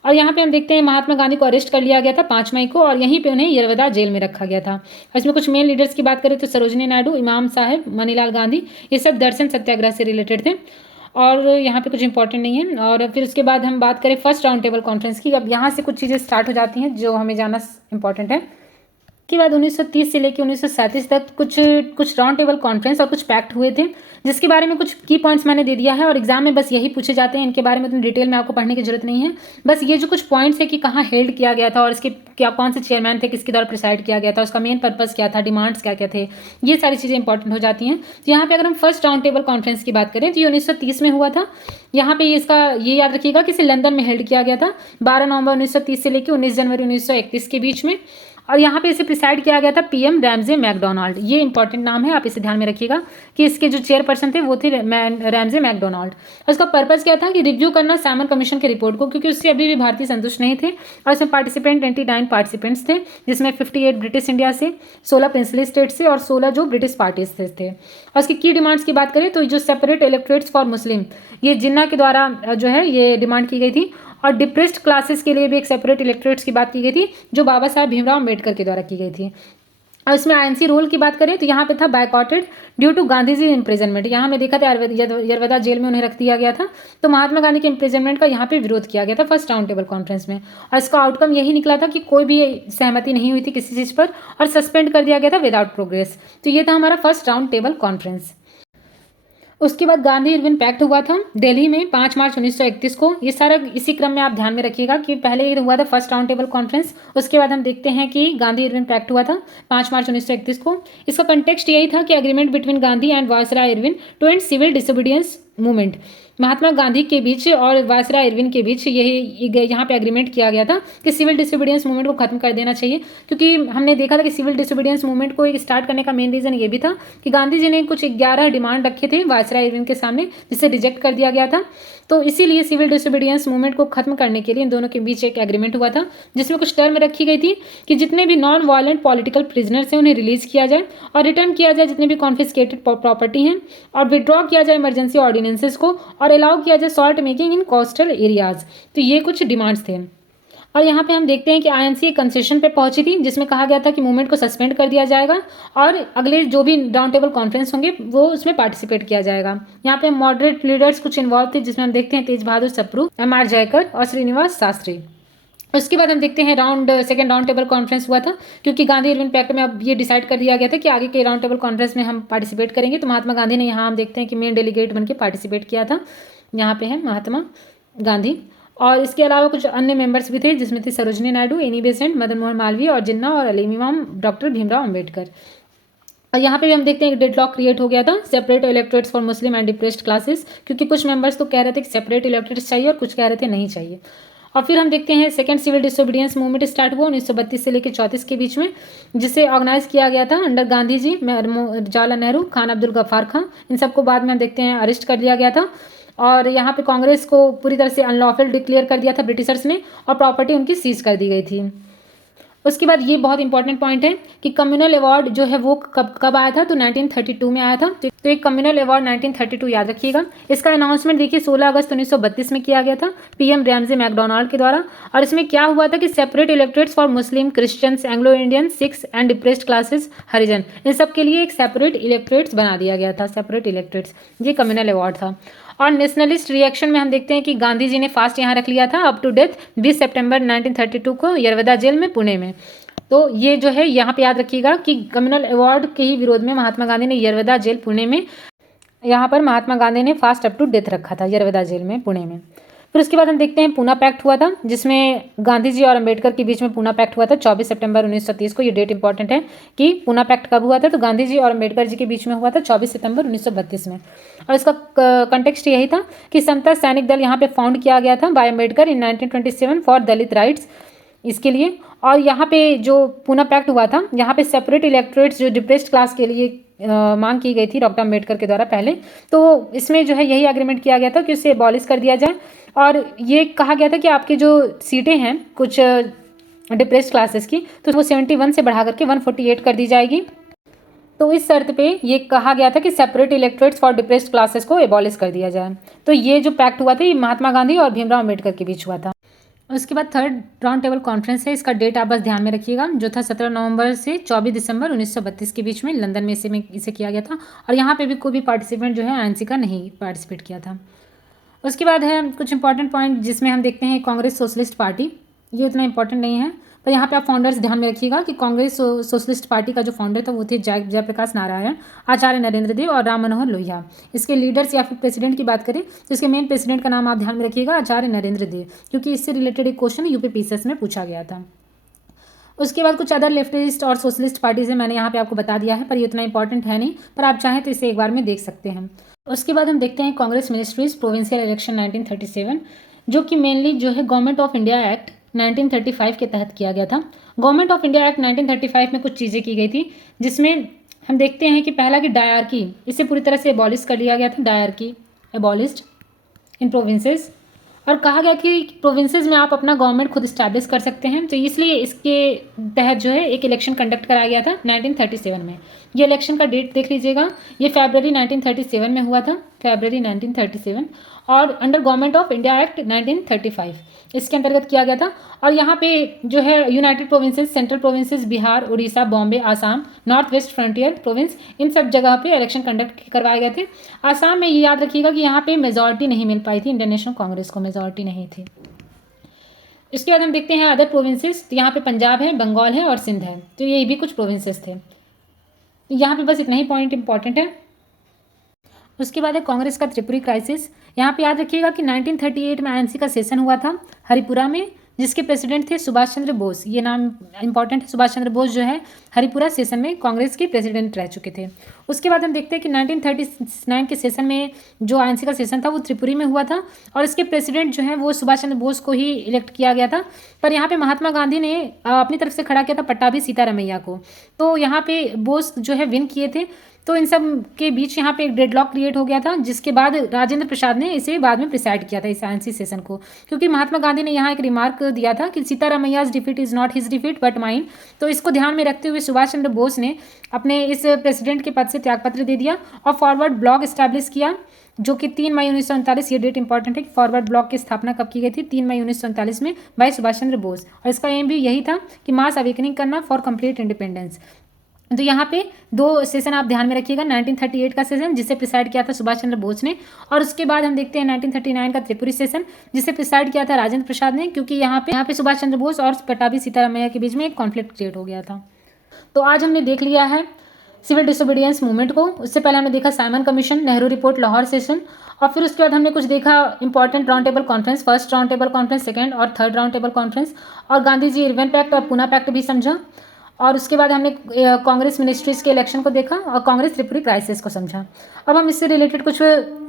और यहाँ पे हम देखते हैं महात्मा गांधी को अरेस्ट कर लिया गया था 5 मई को और यहीं पे उन्हें यरवदा जेल में रखा गया था। और इसमें कुछ मेन लीडर्स की बात करें तो सरोजनी नायडू, इमाम साहब, मनीलाल गांधी, ये सब दर्शन सत्याग्रह से रिलेटेड थे और यहाँ पे कुछ इंपॉर्टेंट नहीं है। और फिर उसके बाद हम बात करें फर्स्ट राउंड टेबल कॉन्फ्रेंस की। अब यहाँ से कुछ चीज़ें स्टार्ट हो जाती हैं जो हमें जानना इंपॉर्टेंट है। के बाद 1930 से लेकर 1937 तक कुछ राउंड टेबल कॉन्फ्रेंस और कुछ पैक्ट हुए थे, जिसके बारे में कुछ की पॉइंट्स मैंने दे दिया है और एग्जाम में बस यही पूछे जाते हैं। इनके बारे में उतनी डिटेल में आपको पढ़ने की जरूरत नहीं है। बस ये जो कुछ पॉइंट्स है कि कहाँ हेल्ड किया गया था और इसके क्या कौन से चेयरमैन थे, किसके द्वारा प्रिसाइड किया गया था, उसका मेन पर्पस क्या था, डिमांड्स क्या क्या थे, ये सारी चीज़ें इंपॉर्टेंट हो जाती हैं। तो यहाँ पे अगर हम फर्स्ट राउंड टेबल कॉन्फ्रेंस की बात करें तो ये 1930 में हुआ था। यहाँ पे इसका ये याद रखिएगा कि इसे लंदन में हेल्ड किया गया था 12 नवंबर 1930 से लेकर 19 जनवरी 1931 के बीच में। और यहाँ पे इसे प्रिसाइड किया गया था पीएम रैमजे मैकडोनाल्ड। ये इंपॉर्टेंट नाम है, आप इसे ध्यान में रखिएगा कि इसके जो चेयरपर्सन थे वो थे रैमजे मैकडोनाल्ड। और इसका पर्पस क्या था कि रिव्यू करना सैमन कमीशन की रिपोर्ट को, क्योंकि उससे अभी भी भारतीय संतुष्ट नहीं थे। और इसमें पार्टिसिपेंट 29 पार्टिसिपेंट्स थे, जिसमें 58 ब्रिटिश इंडिया से, 16 प्रिंसली स्टेट से और 16 जो ब्रिटिश पार्टीज से थे। और इसकी की डिमांड्स की बात करें तो जो सेपरेट इलेक्टोरेट्स फॉर मुस्लिम, ये जिन्ना के द्वारा जो है ये डिमांड की गई थी। और डिप्रेस्ड क्लासेस के लिए भी एक सेपरेट इलेक्टोरेट्स की बात की गई थी, जो बाबा साहब भीमराव अम्बेडकर के द्वारा की गई थी। और इसमें आईएनसी रोल की बात करें तो यहाँ पे था boycotted due to Gandhi ji imprisonment. यहाँ में देखा था यरवदा जेल में उन्हें रख दिया गया था, तो महात्मा गांधी के इम्प्रिजनमेंट का यहाँ पे विरोध किया गया था फर्स्ट राउंड टेबल कॉन्फ्रेंस में। और इसका आउटकम यही निकला था कि कोई भी सहमति नहीं हुई थी किसी चीज़ पर और सस्पेंड कर दिया गया था विदाउट प्रोग्रेस। तो ये था हमारा फर्स्ट राउंड टेबल कॉन्फ्रेंस। उसके बाद गांधी इरविन पैक्ट हुआ था दिल्ली में 5 मार्च 1931 को। ये सारा इसी क्रम में आप ध्यान में रखिएगा कि पहले ये हुआ था फर्स्ट राउंड टेबल कॉन्फ्रेंस, उसके बाद हम देखते हैं कि गांधी इरविन पैक्ट हुआ था 5 मार्च 1931 को। इसका कंटेक्स्ट यही था कि agreement between Gandhi and viceroy Irwin to end civil disobedience movement. Mahatma Gandhi के बीच और वायसराय इरविन के बीच यही यहाँ पे एग्रीमेंट किया गया था कि सिविल डिसोबीडियंस मूवमेंट को खत्म कर देना चाहिए, क्योंकि हमने देखा था कि सिविल डिसोबीडियंस मूवमेंट को एक स्टार्ट करने का मेन रीज़न ये भी था कि गांधी जी ने कुछ 11 डिमांड रखे थे वायसराय इरविन के सामने, जिसे रिजेक्ट कर दिया गया था। तो इसीलिए सिविल डिसोबीडियंस मूवमेंट को खत्म करने के लिए इन दोनों के बीच एक एग्रीमेंट हुआ था, जिसमें कुछ टर्म रखी गई थी कि जितने भी नॉन वायलेंट पॉलिटिकल प्रिजनर्स हैं उन्हें रिलीज किया जाए और रिटर्न किया जाए जितने भी कॉन्फिस्केटेड प्रॉपर्टी हैं, और विड्रॉ किया जाए इमरजेंसी ऑर्डिनेंसेस को, और अलाउ किया जाए salt making in coastal areas. तो ये कुछ डिमांड्स थे। और यहाँ पे हम देखते हैं कि आईएनसी कंसेशन पे पहुंची थी, जिसमें कहा गया था कि मूवमेंट को सस्पेंड कर दिया जाएगा और अगले जो भी राउंड टेबल कॉन्फ्रेंस होंगे वो उसमें पार्टिसिपेट किया जाएगा। यहाँ पे मॉडरेट लीडर्स कुछ इन्वॉल्व थे, जिसमें हम देखते हैं तेज बहादुर सप्रू, एम.आर. जयकर और श्रीनिवास शास्त्री। उसके बाद हम देखते हैं सेकेंड राउंड टेबल कॉन्फ्रेंस हुआ था, क्योंकि गांधी इरविन पैक्ट में अब ये डिसाइड कर दिया गया था कि आगे के राउंड टेबल कॉन्फ्रेंस में हम पार्टिसिपेट करेंगे। तो महात्मा गांधी ने यहाँ हम देखते हैं कि मेन डेलीगेट बन के पार्टिसिपेट किया था। यहाँ पे है महात्मा गांधी, और इसके अलावा कुछ अन्य मेंबर्स भी थे, जिसमें थे सरोजनी नायडू, एनी बेसेंट, मदन मोहन मालवीय और जिन्ना और अली इमाम डॉक्टर भीमराव अम्बेडकर। और यहाँ पे भी हम देखते हैं कि डेडलॉक क्रिएट हो गया था, separate electorates for Muslim and depressed classes, क्योंकि कुछ मेंबर्स तो कह रहे थे कि सेपरेट इलेक्टोरेट्स चाहिए और कुछ कह रहे थे नहीं चाहिए। और फिर हम देखते हैं second civil disobedience movement start हुआ 1932 से लेकर 34 के बीच में, जिसे ऑर्गेनाइज किया गया था अंडर गांधी जी, जवाहरलाल नेहरू, खान अब्दुल गफ्फार खां। इन सबको बाद में हम देखते हैं अरेस्ट कर लिया गया था, और यहाँ पे कांग्रेस को पूरी तरह से अनलॉफुल डिक्लेयर कर दिया था ब्रिटिशर्स ने, और प्रॉपर्टी उनकी सीज कर दी गई थी। उसके बाद ये बहुत इंपॉर्टेंट पॉइंट है कि कम्युनल अवार्ड जो है वो कब आया था, तो 1932 में आया था। तो एक कम्युनल अवार्ड 1932 याद रखिएगा। इसका अनाउंसमेंट देखिए 16 अगस्त 1932 में किया गया था पीएम रैमजे मैकडोनाल्ड के द्वारा। और इसमें क्या हुआ था कि separate electorates for Muslim, Christians, Anglo Indian, Sikhs and depressed classes, Harijan, इन सब के लिए एक सेपरेट इलेक्टोरेट्स बना दिया गया था, सेपरेट इलेक्टोरेट्स। ये कम्युनल अवार्ड था। और नेशनलिस्ट रिएक्शन में हम देखते हैं कि गांधी जी ने फास्ट यहाँ रख लिया था अप टू डेथ 20 सितंबर 1932 को यरवदा जेल में, पुणे में। तो ये जो है यहाँ पे याद रखिएगा कि कम्युनल अवार्ड के ही विरोध में महात्मा गांधी ने यरवदा जेल पुणे में, यहाँ पर महात्मा गांधी ने फास्ट अप टू डेथ रखा था यरवदा जेल में, पुणे में। फिर उसके बाद हम देखते हैं पूना पैक्ट हुआ था, जिसमें गांधी जी और अम्बेडकर के बीच में पूना पैक्ट हुआ था 24 सितंबर 1930 को। ये डेट इंपॉर्टेंट है कि पूना पैक्ट कब हुआ था, तो गांधी जी और अम्बेडकर जी के बीच में हुआ था 24 सितंबर 1932 में। और इसका कंटेक्स्ट यही था कि समता सैनिक दल यहाँ पे फाउंड किया गया था by Ambedkar in 1927 for Dalit rights, इसके लिए। और यहाँ पे जो पूना पैक्ट हुआ था, यहाँ पे सेपरेट इलेक्टोरेट्स जो डिप्रेस्ड क्लास के लिए मांग की गई थी डॉक्टर अम्बेडकर के द्वारा पहले, तो इसमें जो है यही एग्रीमेंट किया गया था कि उसे एबॉलिश कर दिया जाए। और ये कहा गया था कि आपकी जो सीटें हैं कुछ डिप्रेस्ड क्लासेस की, तो वो 71 से बढ़ा करके 148 कर दी जाएगी। तो इस शर्त पे ये कहा गया था कि separate electorates for depressed classes को एबॉलिश कर दिया जाए। तो ये जो पैक्ट हुआ था ये महात्मा गांधी और भीमराव अम्बेडकर के बीच हुआ था। उसके बाद थर्ड राउंड टेबल कॉन्फ्रेंस है, इसका डेट आप बस ध्यान में रखिएगा, जो था 17 नवंबर से 24 दिसंबर 1932 के बीच में लंदन में इसे किया गया था। और यहाँ पे भी कोई भी पार्टिसिपेंट जो है आईएनसी का नहीं पार्टिसिपेट किया था। उसके बाद है कुछ इंपॉर्टेंट पॉइंट, जिसमें हम देखते हैं कांग्रेस सोशलिस्ट पार्टी, ये उतना इंपॉर्टेंट नहीं है। पर यहाँ पे आप फाउंडर्स ध्यान में रखिएगा कि कांग्रेस सोशलिस्ट पार्टी का जो फाउंडर था वो थे जयप्रकाश नारायण, आचार्य नरेंद्र देव और राम मनोहर लोहिया। इसके लीडर्स या फिर प्रेसिडेंट की बात करें तो इसके मेन प्रेसिडेंट का नाम आप ध्यान में रखिएगा आचार्य नरेंद्र देव, क्योंकि इससे रिलेटेड एक क्वेश्चन यूपी पीसीएस में पूछा गया था। उसके बाद कुछ अदर लेफ्टिस्ट और सोशलिस्ट पार्टीज है, मैंने यहाँ पे आपको बता दिया है, पर ये उतना इंपॉर्टेंट है नहीं, पर आप चाहें तो इसे एक बार में देख सकते हैं। उसके बाद हम देखते हैं कांग्रेस मिनिस्ट्रीज प्रोविंशियल इलेक्शन 1937, जो कि मेनली जो है गवर्नमेंट ऑफ इंडिया एक्ट 1935 के तहत किया गया था। गवर्नमेंट ऑफ इंडिया एक्ट 1935 में कुछ चीज़ें की गई थी, जिसमें हम देखते हैं कि पहला कि डायरकी, इसे पूरी तरह से एबॉलिश कर लिया गया था, डायरकी एबॉलिश्ड इन प्रोविंसेस, और कहा गया कि प्रोविंसेस में आप अपना गवर्नमेंट खुद इस्टेब्लिश कर सकते हैं। तो इसलिए इसके तहत जो है एक इलेक्शन कंडक्ट कराया गया था 1937 में। ये इलेक्शन का डेट देख लीजिएगा, ये फरवरी 1937 में हुआ था, फरवरी 1937, और under government of India act 1935 इसके अंतर्गत किया गया था। और यहाँ पे जो है United Provinces, Central Provinces, Bihar, Orissa, Bombay, Assam, North West Frontier Province, इन सब जगह पे इलेक्शन कंडक्ट करवाए गए थे। आसाम में ये याद रखिएगा कि यहाँ पे मेजॉरिटी नहीं मिल पाई थी, इंडियन नेशनल कांग्रेस को मेजॉरिटी नहीं थी। इसके बाद हम देखते हैं अदर प्रोविंसेस, तो यहाँ पे पंजाब है, बंगाल है और सिंध है, तो ये भी कुछ प्रोविंसेस थे। यहाँ पे बस इतना ही पॉइंट इंपॉर्टेंट है। उसके बाद है कांग्रेस का त्रिपुरी क्राइसिस। यहाँ पे याद रखिएगा कि 1938 में आईएनसी का सेशन हुआ था हरिपुरा में, जिसके प्रेसिडेंट थे सुभाष चंद्र बोस। ये नाम इंपॉर्टेंट है, सुभाष चंद्र बोस जो है हरिपुरा सेशन में कांग्रेस के प्रेसिडेंट रह चुके थे। उसके बाद हम देखते हैं कि 1939 के सेशन में जो आईएनसी का सेशन था वो त्रिपुरी में हुआ था, और इसके प्रेसिडेंट जो है वो सुभाष चंद्र बोस को ही इलेक्ट किया गया था। पर यहाँ पे महात्मा गांधी ने अपनी तरफ से खड़ा किया था पट्टाभी सीतारमैया को, तो यहाँ पे बोस जो है विन किए थे। तो इन सब के बीच यहाँ पे एक डेडलॉक क्रिएट हो गया था, जिसके बाद राजेंद्र प्रसाद ने इसे बाद में प्रिसाइड किया था इस आईएनसी सेशन को, क्योंकि महात्मा गांधी ने यहाँ एक रिमार्क दिया था कि Sitaramayya's defeat is not his defeat but mine. तो इसको ध्यान में रखते हुए सुभाष चंद्र बोस ने अपने इस प्रेसिडेंट के पद से त्यागपत्र दे दिया और फॉरवर्ड ब्लॉक इस्टेब्लिश किया, जो कि 3 मई 1939, ये डेट इंपॉर्टेंट है कि फॉरवर्ड ब्लॉक की स्थापना कब की गई थी, 3 मई 1939 में बाय सुभाष चंद्र बोस। और इसका एम भी यही था कि मास अवेकनिंग करना फॉर कंप्लीट इंडिपेंडेंस। तो यहाँ पे दो सेशन आप ध्यान में रखिएगा, 1938 का सेशन जिसे प्रिसाइड किया था सुभाष चंद्र बोस ने, और उसके बाद हम देखते हैं 1939 का त्रिपुरी सेशन जिसे प्रिसाइड किया था राजेंद्र प्रसाद ने, क्योंकि यहाँ पे सुभाष चंद्र बोस और पट्टाभी सीतारमैया के बीच में एक कॉन्फ्लिक्ट क्रिएट हो गया था। तो आज हमने देख लिया है सिविल डिसोबीडियंस मूवमेंट को। उससे पहले हमने देखा Simon commission, Nehru report, Lahore session, और फिर उसके बाद हमने कुछ देखा important round table conference, first round table conference, second और थर्ड राउंड टेबल कॉन्फ्रेंस, और गांधी जी इरविन पैक्ट और पूना पैक्ट भी समझा। और उसके बाद हमने कांग्रेस मिनिस्ट्रीज के इलेक्शन को देखा और कांग्रेस त्रिपुरी क्राइसिस को समझा। अब हम इससे रिलेटेड कुछ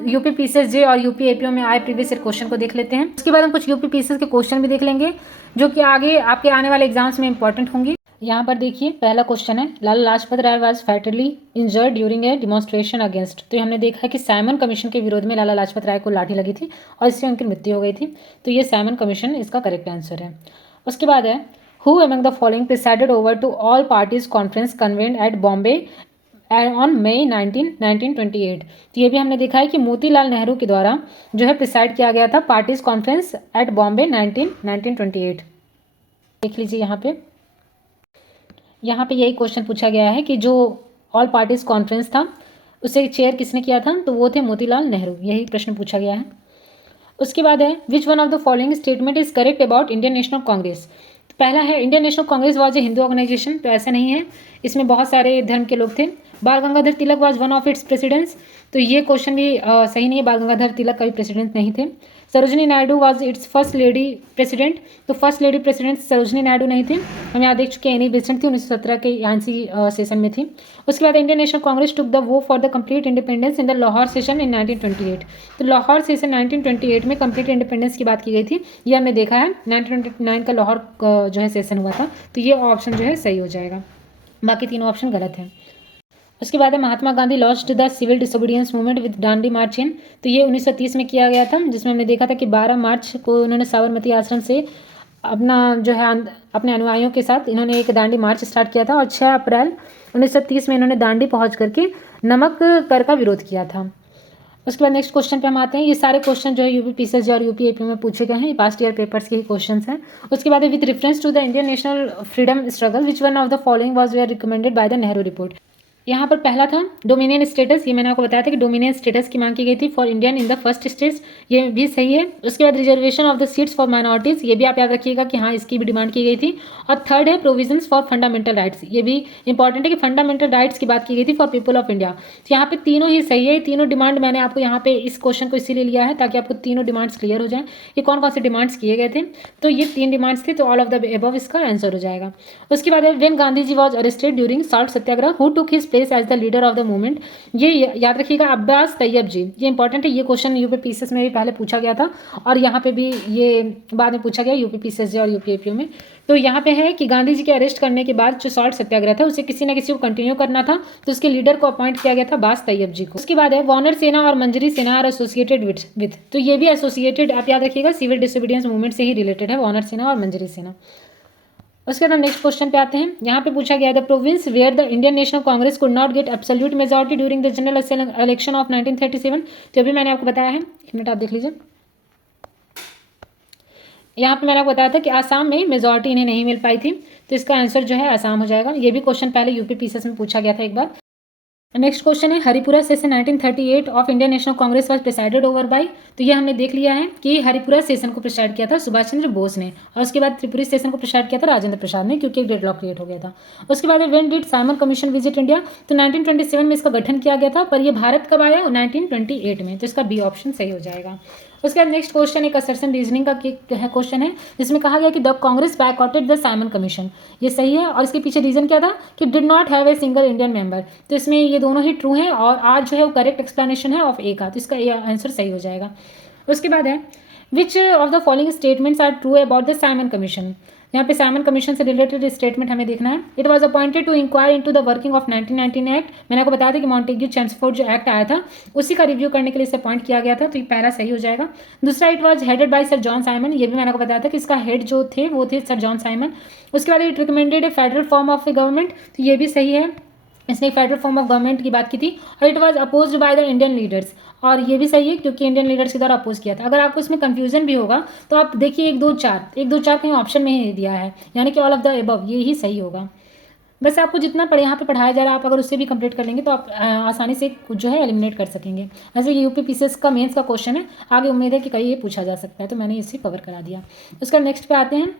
यूपी पीसीएस और यूपी एपीओ में आए प्रीवियस ईयर क्वेश्चन को देख लेते हैं। उसके बाद हम कुछ यूपी पीसीएस के क्वेश्चन भी देख लेंगे, जो कि आगे आपके आने वाले एग्जाम्स में इंपॉर्टेंट होंगी। यहाँ पर देखिए पहला क्वेश्चन है, Lala Lajpat Rai was fatally injured during a demonstration against. तो हमने देखा है कि साइमन कमीशन के विरोध में लाला लाजपत राय को लाठी लगी थी और इससे उनकी मृत्यु हो गई थी। तो ये साइमन कमीशन इसका करेक्ट आंसर है। उसके बाद है, Who among the following presided over to all parties conference convened at Bombay on May 19, 1928। तो ये भी हमने देखा है कि मोतीलाल नेहरू के द्वारा जो है प्रिसाइड किया गया था पार्टीज कॉन्फ्रेंस एट बॉम्बे 1928। देख लीजिए यहाँ पे यही क्वेश्चन पूछा गया है कि जो ऑल पार्टीज कॉन्फ्रेंस था उसे चेयर किसने किया था, तो वो थे मोतीलाल नेहरू, यही प्रश्न पूछा गया है। उसके बाद है, which one of the following statement is correct about Indian National Congress. पहला है, Indian National Congress was a Hindu organisation. तो ऐसा नहीं है, इसमें बहुत सारे धर्म के लोग थे। Bal Gangadhar Tilak was one of its presidents. तो ये क्वेश्चन भी सही नहीं है, बाल गंगाधर तिलक कभी प्रेसिडेंट नहीं थे। Sarojini Naidu was its first lady president. तो first lady president Sarojini Naidu नहीं थी, हम यहाँ देख चुके हैं। एनी बेसेंट थी, 1917 के आईएनसी सेशन में थी। उसके बाद Indian National Congress took the vow for the complete independence in the Lahore session in 1928। तो लाहौर सेशन 1928 में कंप्लीट इंडिपेंडेंस की बात की गई थी, ये हमने देखा है। 1929 का लाहौर जो है सेशन हुआ था, तो ये ऑप्शन जो है सही हो जाएगा, बाकी तीनों ऑप्शन गलत हैं। उसके बाद है, Mahatma Gandhi launched the civil disobedience movement with Dandi march in. तो ये 1930 में किया गया था, जिसमें हमने देखा था कि 12 मार्च को उन्होंने साबरमती आश्रम से अपना जो है अपने अनुयायियों के साथ इन्होंने एक दांडी मार्च स्टार्ट किया था, और 6 अप्रैल 1930 में इन्होंने दांडी पहुँच करके नमक कर का विरोध किया था। उसके बाद नेक्स्ट क्वेश्चन पे हम आते हैं। ये सारे क्वेश्चन जो है यूपी पीसीएस और यूपी एपी में पूछे गए हैं, ये पास्ट ईयर पेपर्स के ही क्वेश्चन हैं। उसके बाद with reference to the Indian national freedom struggle which one of the following was were recommended by the Nehru report. यहाँ पर पहला था डोमिनियन स्टेटस, ये मैंने आपको बताया था कि डोमिनियन स्टेटस की मांग की गई थी for Indian in the first stage, ये भी सही है। उसके बाद reservation of the seats for minorities, ये भी आप याद रखिएगा कि हाँ इसकी भी डिमांड की गई थी। और थर्ड है प्रोविजंस फॉर फंडामेंटल राइट्स, ये भी इंपॉर्टेंट है कि फंडामेंटल राइट्स की बात की गई थी फॉर पीपल ऑफ इंडिया। तो यहाँ पे तीनों ही सही है, तीनों डिमांड मैंने आपको यहाँ पे इस क्वेश्चन को इसीलिए लिया है ताकि आपको तीनों डिमांड्स क्लियर हो जाए कि कौन कौन से डिमांड्स किए गए थे। तो ये 3 डिमांड्स थे, तो ऑल ऑफ द एबव इसका आंसर हो जाएगा। उसके बाद है when Gandhi ji was arrested during salt Satyagraha who took his place as the leader of the movement, ये याद रखिएगा अब्बास तैयब जी, ये इंपॉर्टेंट है। ये क्वेश्चन यूपीपीसीएस में भी पहले पूछा गया था और यहाँ पे भी ये बाद में पूछा गया यूपीपीसीएस और यूपीएपीओ में। तो यहाँ पे है कि गांधी जी के अरेस्ट करने के बाद जो सॉल्ट सत्याग्रह था उसे किसी न किसी को कंटिन्यू करना था, तो उसके लीडर को अपॉइंट किया गया था अब्बास तैयब जी को। उसके बाद है वानर सेना और मंजरी सेना आर एसोसिएटेड विथ, तो ये भी एसोसिएटेड आप याद रखिएगा सिविल डिसोबीडियंस मूवमेंट से ही रिलेटेड है वानर सेना और मंजरी सेना। उसके बाद हम नेक्स्ट क्वेश्चन पे आते हैं। यहाँ पे पूछा गया the province where the Indian National Congress could not get absolute majority during the general election of 1937, तो अभी मैंने आपको बताया है, एक मिनट आप देख लीजिए। यहाँ पे मैंने आपको बताया था कि आसाम में मेजॉरिटी इन्हें नहीं मिल पाई थी, तो इसका आंसर जो है आसाम हो जाएगा। ये भी क्वेश्चन पहले यूपीपीसीएस में पूछा गया था एक बार। नेक्स्ट क्वेश्चन है Haripura session 1938 of Indian National Congress was presided over by, तो ये हमने देख लिया है कि हरिपुरा सेशन को प्रिसाइड किया था सुभाष चंद्र बोस ने, और उसके बाद त्रिपुरी सेशन को प्रिसाइड किया था राजेंद्र प्रसाद ने, क्योंकि एक डेडलॉक क्रिएट हो गया था। उसके बाद when did Simon commission visit India, तो 1927 में इसका गठन किया गया था, पर ये भारत कब आया 1928 में, तो इसका बी ऑप्शन सही हो जाएगा। उसके बाद नेक्स्ट क्वेश्चन एक असर्शन रीजनिंग का क्वेश्चन है जिसमें कहा गया कि the Congress backouted the Simon Commission, ये सही है। और इसके पीछे रीजन क्या था कि did not have a single Indian member, तो इसमें ये दोनों ही ट्रू हैं और आज जो है वो करेक्ट एक्सप्लेनेशन है ऑफ ए का, तो इसका आंसर सही हो जाएगा। उसके बाद है which of the following statements are true about the Simon Commission, यहाँ पे साइमन कमीशन से रिलेटेड स्टेटमेंट हमें देखना है। It was appointed to inquire into the working of 1919 act, मैंने आपको बताया था कि मॉन्टेग्यू चेम्सफोर्ड जो एक्ट आया था उसी का रिव्यू करने के लिए इसे अपॉइंट किया गया था, तो ये पैरा सही हो जाएगा। दूसरा it was headed by sir John Simon, ये भी मैंने आपको बताया था कि इसका हेड जो थे वो थे सर जॉन साइमन। उसके बाद it recommended A federal form of A government, तो ये भी सही है, इसने फेडरल फॉर्म ऑफ गवर्नमेंट की बात की थी। और it was opposed by the Indian leaders, और ये भी सही है क्योंकि इंडियन लीडर्स के द्वारा अपोज किया था। अगर आपको इसमें कंफ्यूजन भी होगा तो आप देखिए 1 2 4 कहीं ऑप्शन में ही दिया है, यानी कि ऑल ऑफ द एबव, ये ही सही होगा। बस आपको जितना यहाँ पे पढ़ाया जा रहा है आप अगर उससे भी कंप्लीट कर लेंगे तो आप आसानी से जो है एलिमिनेट कर सकेंगे। वैसे ये यूपीपीसीएस का मेंस का क्वेश्चन है, आगे उम्मीद है कि कहीं ये पूछा जा सकता है, तो मैंने इसे कवर करा दिया। उसका नेक्स्ट पे आते हैं।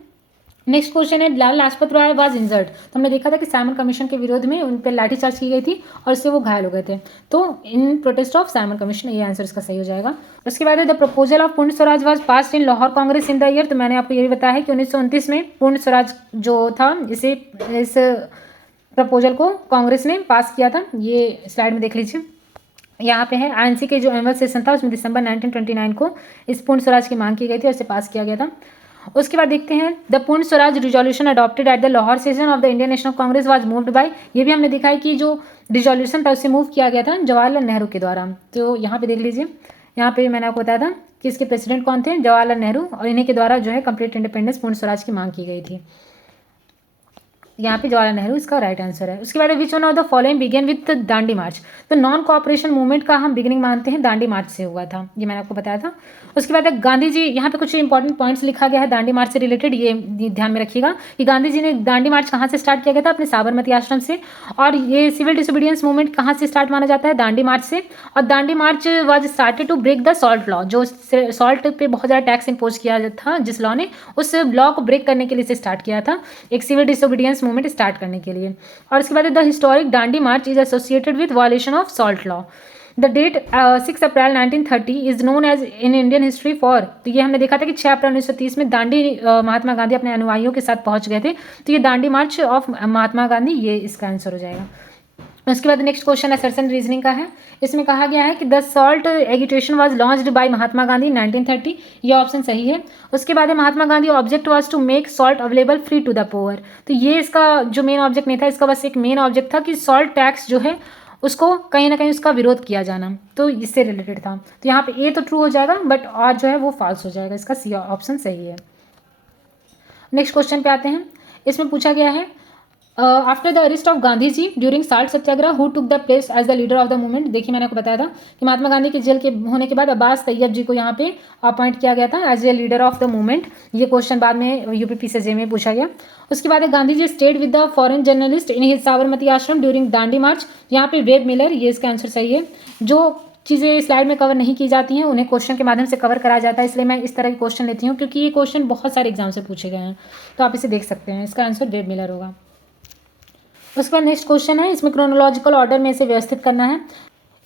नेक्स्ट क्वेश्चन है लाल लाजपत राय वाज इंजर्ड, तो हमने देखा था कि साइमन कमीशन के विरोध में उन पर लाठीचार्ज की गई थी और इससे वो घायल हो गए थे, तो इन प्रोटेस्ट ऑफ साइमन कमीशन, ये आंसर इसका सही हो जाएगा। उसके बाद द प्रपोजल ऑफ पूर्ण Swaraj was passed in Lahore Congress in the year, तो मैंने आपको ये भी बताया है कि 1929 में पूर्ण स्वराज जो था इस प्रपोजल को कांग्रेस ने पास किया था, ये स्लाइड में देख लीजिए। यहाँ पे है आईएनसी के जो एनुअल सेशन था उसमें दिसंबर 1929 को इस पूर्ण स्वराज की मांग की गई थी और इसे पास किया गया था। उसके बाद देखते हैं द पूर्ण Swaraj resolution adopted at the Lahore session of the Indian National Congress was moved by, ये भी हमने देखा है कि जो रिजोल्यूशन था उसे मूव किया गया था जवाहरलाल नेहरू के द्वारा, तो यहाँ पे देख लीजिए। यहाँ पे मैंने आपको बताया था कि इसके प्रेसिडेंट कौन थे, जवाहरलाल नेहरू, और इन्हीं के द्वारा जो है कंप्लीट इंडिपेंडेंस पूर्ण स्वराज की मांग की गई थी। यहाँ पे जवाहरलाल नेहरू इसका राइट आंसर है। उसके बाद which one of the following began with Dandi march, तो नॉन कोऑपरेशन मूवमेंट का हम बिगिनिंग मानते हैं दांडी मार्च से हुआ था, ये मैंने आपको बताया था। उसके बाद गांधी जी, यहाँ पे कुछ इंपॉर्टेंट पॉइंट्स लिखा गया है दांडी मार्च से रिलेटेड, ये ध्यान में रखिएगा कि गांधी जी ने दांडी मार्च कहाँ से स्टार्ट किया गया था, अपने साबरमती आश्रम से, और ये सिविल डिसोबीडियंस मूवमेंट कहाँ से स्टार्ट माना जाता है, दांडी मार्च से। और Dandi march was started to break the salt law, जो सॉल्ट पे बहुत ज़्यादा टैक्स इम्पोज किया था जिस लॉ ने, उस लॉ को ब्रेक करने के लिए इसे स्टार्ट किया था, एक सिविल डिसोबीडियंस मूवमेंट स्टार्ट करने के लिए। और इसके बाद the historic Dandi march is associated with violation of salt law. The date 6 April 1930 is known as in Indian history for, तो ये हमने देखा था कि 6 अप्रैल 1930 में दांडी महात्मा गांधी अपने अनुयायियों के साथ पहुंच गए थे, तो ये दांडी मार्च ऑफ महात्मा गांधी, ये इसका आंसर हो जाएगा। उसके बाद नेक्स्ट क्वेश्चन असर्शन रीजनिंग का है, इसमें कहा गया है कि the salt agitation was launched by Mahatma Gandhi 1930, ये ऑप्शन सही है। उसके बाद Mahatma Gandhi object was to make salt available free to the poor, तो ये इसका जो मेन ऑब्जेक्ट नहीं था, इसका बस एक मेन ऑब्जेक्ट था कि सॉल्ट टैक्स जो है उसको कहीं ना कहीं उसका विरोध किया जाना, तो इससे रिलेटेड था। तो यहाँ पे ए तो ट्रू हो जाएगा बट और जो है वो फॉल्स हो जाएगा, इसका सी ऑप्शन सही है। नेक्स्ट क्वेश्चन पे आते हैं। इसमें पूछा गया है after the arrest of Gandhi ji during salt Satyagraha who took the place as the leader of the movement. देखिए मैंने आपको बताया था कि महात्मा गांधी के जेल के होने के बाद अब्बास तैयब जी को यहाँ पे अपॉइंट किया गया था as a leader of the movement. ये क्वेश्चन बाद में यूपीपीसीएसजे में पूछा गया। उसके बाद Gandhi ji stayed with the foreign journalist in his Sabarmati Ashram during Dandi मार्च। यहाँ पे वेब मिलर, ये इसका आंसर सही है। जो चीज़ें स्लाइड में कवर नहीं की जाती हैं उन्हें क्वेश्चन के माध्यम से कवर कराया जाता है, इसलिए मैं इस तरह के क्वेश्चन लेती हूँ क्योंकि ये क्वेश्चन बहुत सारे एग्जाम से पूछे गए हैं, तो आप इसे देख सकते हैं। इसका आंसर वेब मिलर होगा। उसके बाद नेक्स्ट क्वेश्चन है, इसमें क्रोनोलॉजिकल ऑर्डर में इसे व्यवस्थित करना है।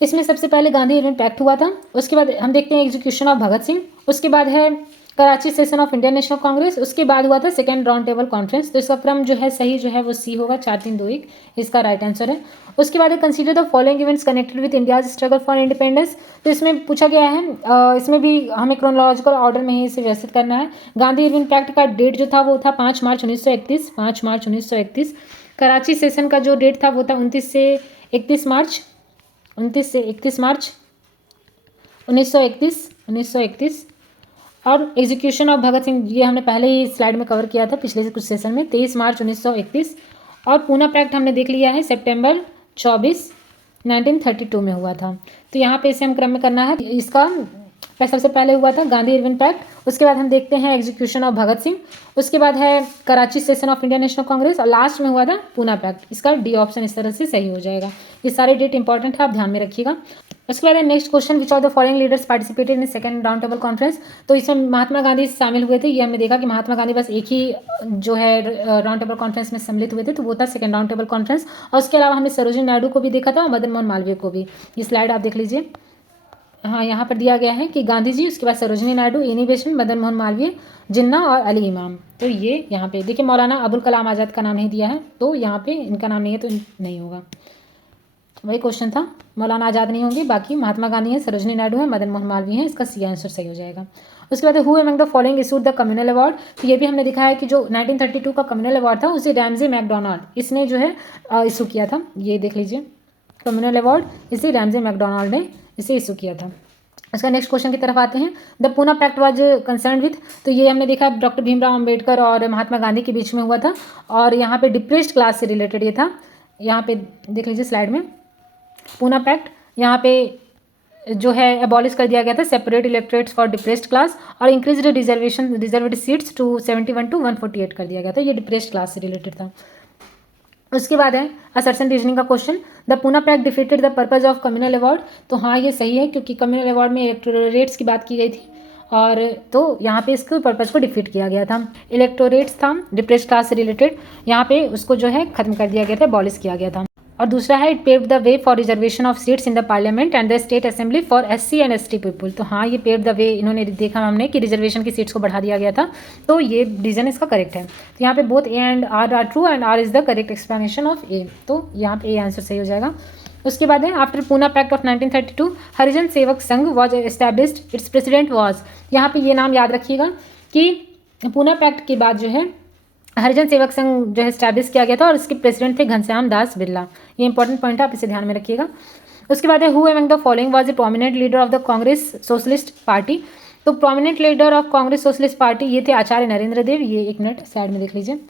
इसमें सबसे पहले गांधी इरविन पैक्ट हुआ था, उसके बाद हम देखते हैं एग्जीक्यूशन ऑफ भगत सिंह, उसके बाद है Karachi session of Indian National Congress, उसके बाद हुआ था सेकेंड राउंड टेबल कॉन्फ्रेंस। तो इसका क्रम जो है सही जो है वो सी होगा, 4 3 2 1 इसका राइट आंसर है। उसके बाद consider the following events connected with India's struggle for independence. तो इसमें पूछा गया है, इसमें भी हमें क्रोनोलॉजिकल ऑर्डर में ही इसे व्यवस्थित करना है। गांधी इरविन पैक्ट का डेट जो था वो था 5 मार्च 1931, 5 मार्च 1931। कराची सेशन का जो डेट था वो था 29 से 31 मार्च 1931। और एग्जीक्यूशन ऑफ भगत सिंह ये हमने पहले ही स्लाइड में कवर किया था पिछले से कुछ सेशन में, 23 मार्च 1931। और पूना पैक्ट हमने देख लिया है सितंबर 24 1932 में हुआ था। तो यहाँ पे इसे हम क्रम में करना है। इसका सबसे पहले हुआ था गांधी इरविन पैक्ट, उसके बाद हम देखते हैं एग्जीक्यूशन ऑफ भगत सिंह, उसके बाद है Karachi session of Indian National Congress और लास्ट में हुआ था पूना पैक्ट। इसका डी ऑप्शन इस तरह से सही हो जाएगा। ये सारे डेट इंपॉर्टेंट है, आप ध्यान में रखिएगा। उसके बाद next question, which of the following leaders participated in second round table conference. तो इसमें महात्मा गांधी शामिल हुए थे, ये हमने देखा कि महात्मा गांधी बस एक ही जो है राउंड टेबल कॉन्फ्रेंस में सम्मिलित हुए थे, तो वो था सेकंड राउंड टेबल कॉन्फ्रेंस। और उसके अलावा हमने सरोजिनी नायडू को भी देखा था और मदन मोहन मालवीय को भी। ये स्लाइड आप देख लीजिए, हाँ यहाँ पर दिया गया है कि गांधी जी, उसके बाद सरोजिनी नायडू, एनी बेसेंट, मदन मोहन मालवीय, जिन्ना और अली इमाम। तो ये यहाँ पे देखिए मौलाना अबुल कलाम आज़ाद का नाम नहीं दिया है, तो यहाँ पे इनका नाम नहीं है तो नहीं होगा। वही क्वेश्चन था, मौलाना आज़ाद नहीं होंगे, बाकी महात्मा गांधी है, सरोजिनी नायडू है, मदन मोहन मालवीय है, इसका सी आंसर सही हो जाएगा। उसके बाद who among the following issued the communal award. तो ये भी हमने दिखा है कि जो 1932 का कम्युनल अवार्ड था उसे रैमजे मैकडोनाल्ड इसने जो है इशू किया था। ये देख लीजिए, कम्युनल अवार्ड इसे रैमजे मैकडोनाल्ड ने इसे इशू किया था। उसका नेक्स्ट क्वेश्चन की तरफ आते हैं, the Poona pact was concern with. तो ये हमने देखा डॉक्टर भीमराव अंबेडकर और महात्मा गांधी के बीच में हुआ था और यहाँ पे डिप्रेस्ड क्लास से रिलेटेड ये था। यहाँ पे देख लीजिए स्लाइड में, पूना पैक्ट यहाँ पे जो है एबॉलिश कर दिया गया था separate electorates for depressed class और इंक्रीज्ड रिजर्वेड सीट्स टू 71 to 148 कर दिया गया था। ये डिप्रेस्ड क्लास से रिलेटेड था। उसके बाद है असर्शन रीजनिंग का question, the Poona pact defeated the purpose of communal award. तो हाँ ये सही है क्योंकि कम्युनल अवार्ड में इलेक्टोरेट्स की बात की गई थी और तो यहाँ पे इसके पर्पज़ को डिफीट किया गया था। इलेक्टोरेट्स था डिप्रेस्ड क्लास से रिलेटेड, यहाँ पे उसको जो है खत्म कर दिया गया था, अबॉलिश किया गया था। और दूसरा है it paved the way for reservation of seats in the parliament and the state assembly for SC and ST people. तो हाँ ये पेव्ड द वे, इन्होंने देखा हमने कि रिजर्वेशन की सीट्स को बढ़ा दिया गया था, तो ये रीजन इसका करेक्ट है। तो यहाँ पे both A and R are true and R is the correct explanation of A, तो यहाँ पे ए आंसर सही हो जाएगा। उसके बाद है after Poona pact of 1932 Harijan Sevak Sangh was established, it's president was. यहाँ पे ये नाम याद रखिएगा कि पूना पैक्ट के बाद जो है हरिजन सेवक संघ जो है एस्टैब्लिश किया गया था और इसके प्रेसिडेंट थे घनश्याम दास बिरला। ये इंपॉर्टेंट पॉइंट है, आप इसे ध्यान में रखिएगा। उसके बाद है who among the following was a prominent leader of the Congress Socialist Party. तो prominent leader of Congress Socialist Party ये थे आचार्य नरेंद्र देव। ये एक मिनट साइड में देख लीजिए,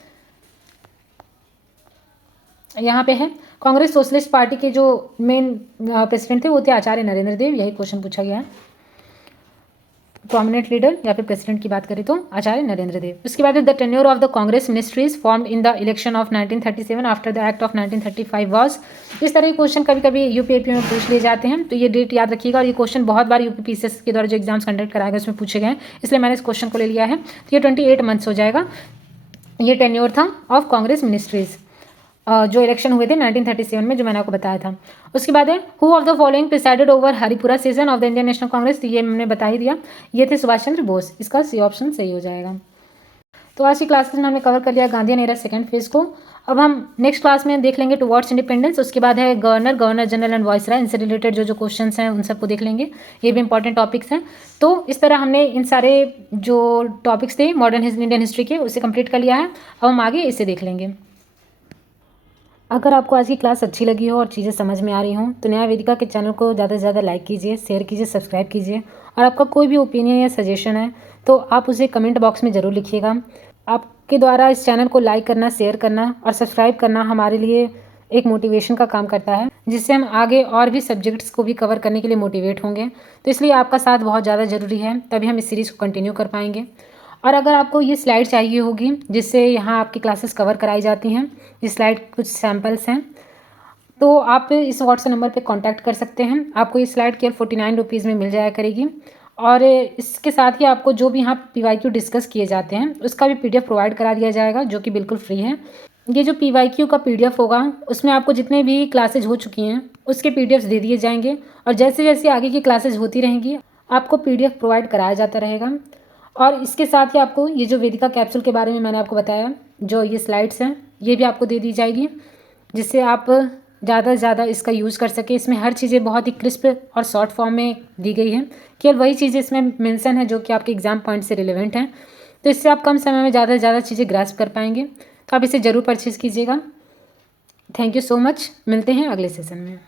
यहाँ पे है कांग्रेस सोशलिस्ट पार्टी के जो मेन प्रेसिडेंट थे वो थे आचार्य नरेंद्र देव। यही क्वेश्चन पूछा गया है, प्रोमिनेंट लीडर या फिर प्रेसिडेंट की बात करें तो आचार्य नरेंद्र देव। उसके बाद the tenure of the Congress ministries formed in the election of 1937 after the act of 1935 was. इस तरह के क्वेश्चन कभी कभी यूपीएपी में पूछ लिए जाते हैं, तो ये डेट याद रखिएगा। और ये क्वेश्चन बहुत बार यूपीपीसीएस के द्वारा जो एग्जाम्स कंडक्ट कराए गए उसमें पूछे गए, इसलिए मैंने इस क्वेश्चन को ले लिया है। तो ये 28 मंथ्स हो जाएगा। ये टेन्योर था ऑफ कांग्रेस मिनिस्ट्रीज जो इलेक्शन हुए थे 1937 में, जो मैंने आपको बताया था। उसके बाद है who of the following presided over Haripura session of the Indian National Congress. तो ये मैंने बता ही दिया, ये थे सुभाष चंद्र बोस। इसका सी ऑप्शन सही हो जाएगा। तो आज की क्लासेस में हमने कवर कर लिया गांधी एरा सेकंड फेज को। अब हम नेक्स्ट क्लास में देख लेंगे टुवर्ड्स इंडिपेंडेंस। उसके बाद है गवर्नर जनरल एंड वाइसराय, इनसे रिलेटेड जो क्वेश्चन हैं उन सबको देख लेंगे। ये भी इंपॉर्टेंट टॉपिक्स हैं। तो इस तरह हमने इन सारे जो टॉपिक्स थे मॉडर्न इंडियन हिस्ट्री के उसे कंप्लीट कर लिया है। अब हम आगे इसे देख लेंगे। अगर आपको आज की क्लास अच्छी लगी हो और चीज़ें समझ में आ रही हों तो न्याय वेदिका के चैनल को ज़्यादा से ज़्यादा लाइक कीजिए, शेयर कीजिए, सब्सक्राइब कीजिए। और आपका कोई भी ओपिनियन या सजेशन है तो आप उसे कमेंट बॉक्स में ज़रूर लिखिएगा। आपके द्वारा इस चैनल को लाइक करना, शेयर करना और सब्सक्राइब करना हमारे लिए एक मोटिवेशन का काम करता है, जिससे हम आगे और भी सब्जेक्ट्स को भी कवर करने के लिए मोटिवेट होंगे। तो इसलिए आपका साथ बहुत ज़्यादा ज़रूरी है, तभी हम इस सीरीज़ को कंटिन्यू कर पाएंगे। और अगर आपको ये स्लाइड चाहिए होगी जिससे यहाँ आपकी क्लासेस कवर कराई जाती हैं, ये स्लाइड कुछ सैम्पल्स हैं, तो आप इस व्हाट्सएप नंबर पे कांटेक्ट कर सकते हैं। आपको ये स्लाइड केवल 49 रुपीज़ में मिल जाया करेगी। और इसके साथ ही आपको जो भी यहाँ PYQ डिस्कस किए जाते हैं उसका भी PDF प्रोवाइड करा दिया जाएगा, जो कि बिल्कुल फ्री है। ये जो PYQ का PDF होगा उसमें आपको जितने भी क्लासेज हो चुकी हैं उसके PDFs दे दिए जाएंगे, और जैसे जैसे आगे की क्लासेज होती रहेंगी आपको PDF प्रोवाइड कराया जाता रहेगा। और इसके साथ ही आपको ये जो वेदिका कैप्सूल के बारे में मैंने आपको बताया, जो ये स्लाइड्स हैं ये भी आपको दे दी जाएगी, जिससे आप ज़्यादा से ज़्यादा इसका यूज़ कर सके। इसमें हर चीज़ें बहुत ही क्रिस्प और शॉर्ट फॉर्म में दी गई हैं, केवल वही चीज़ें इसमें मेंशन है जो कि आपके एग्जाम पॉइंट से रिलेवेंट हैं। तो इससे आप कम समय में ज़्यादा से ज़्यादा चीज़ें ग्रास्प कर पाएंगे। तो आप इसे ज़रूर परचेज़ कीजिएगा। Thank you so much. मिलते हैं अगले सेशन में।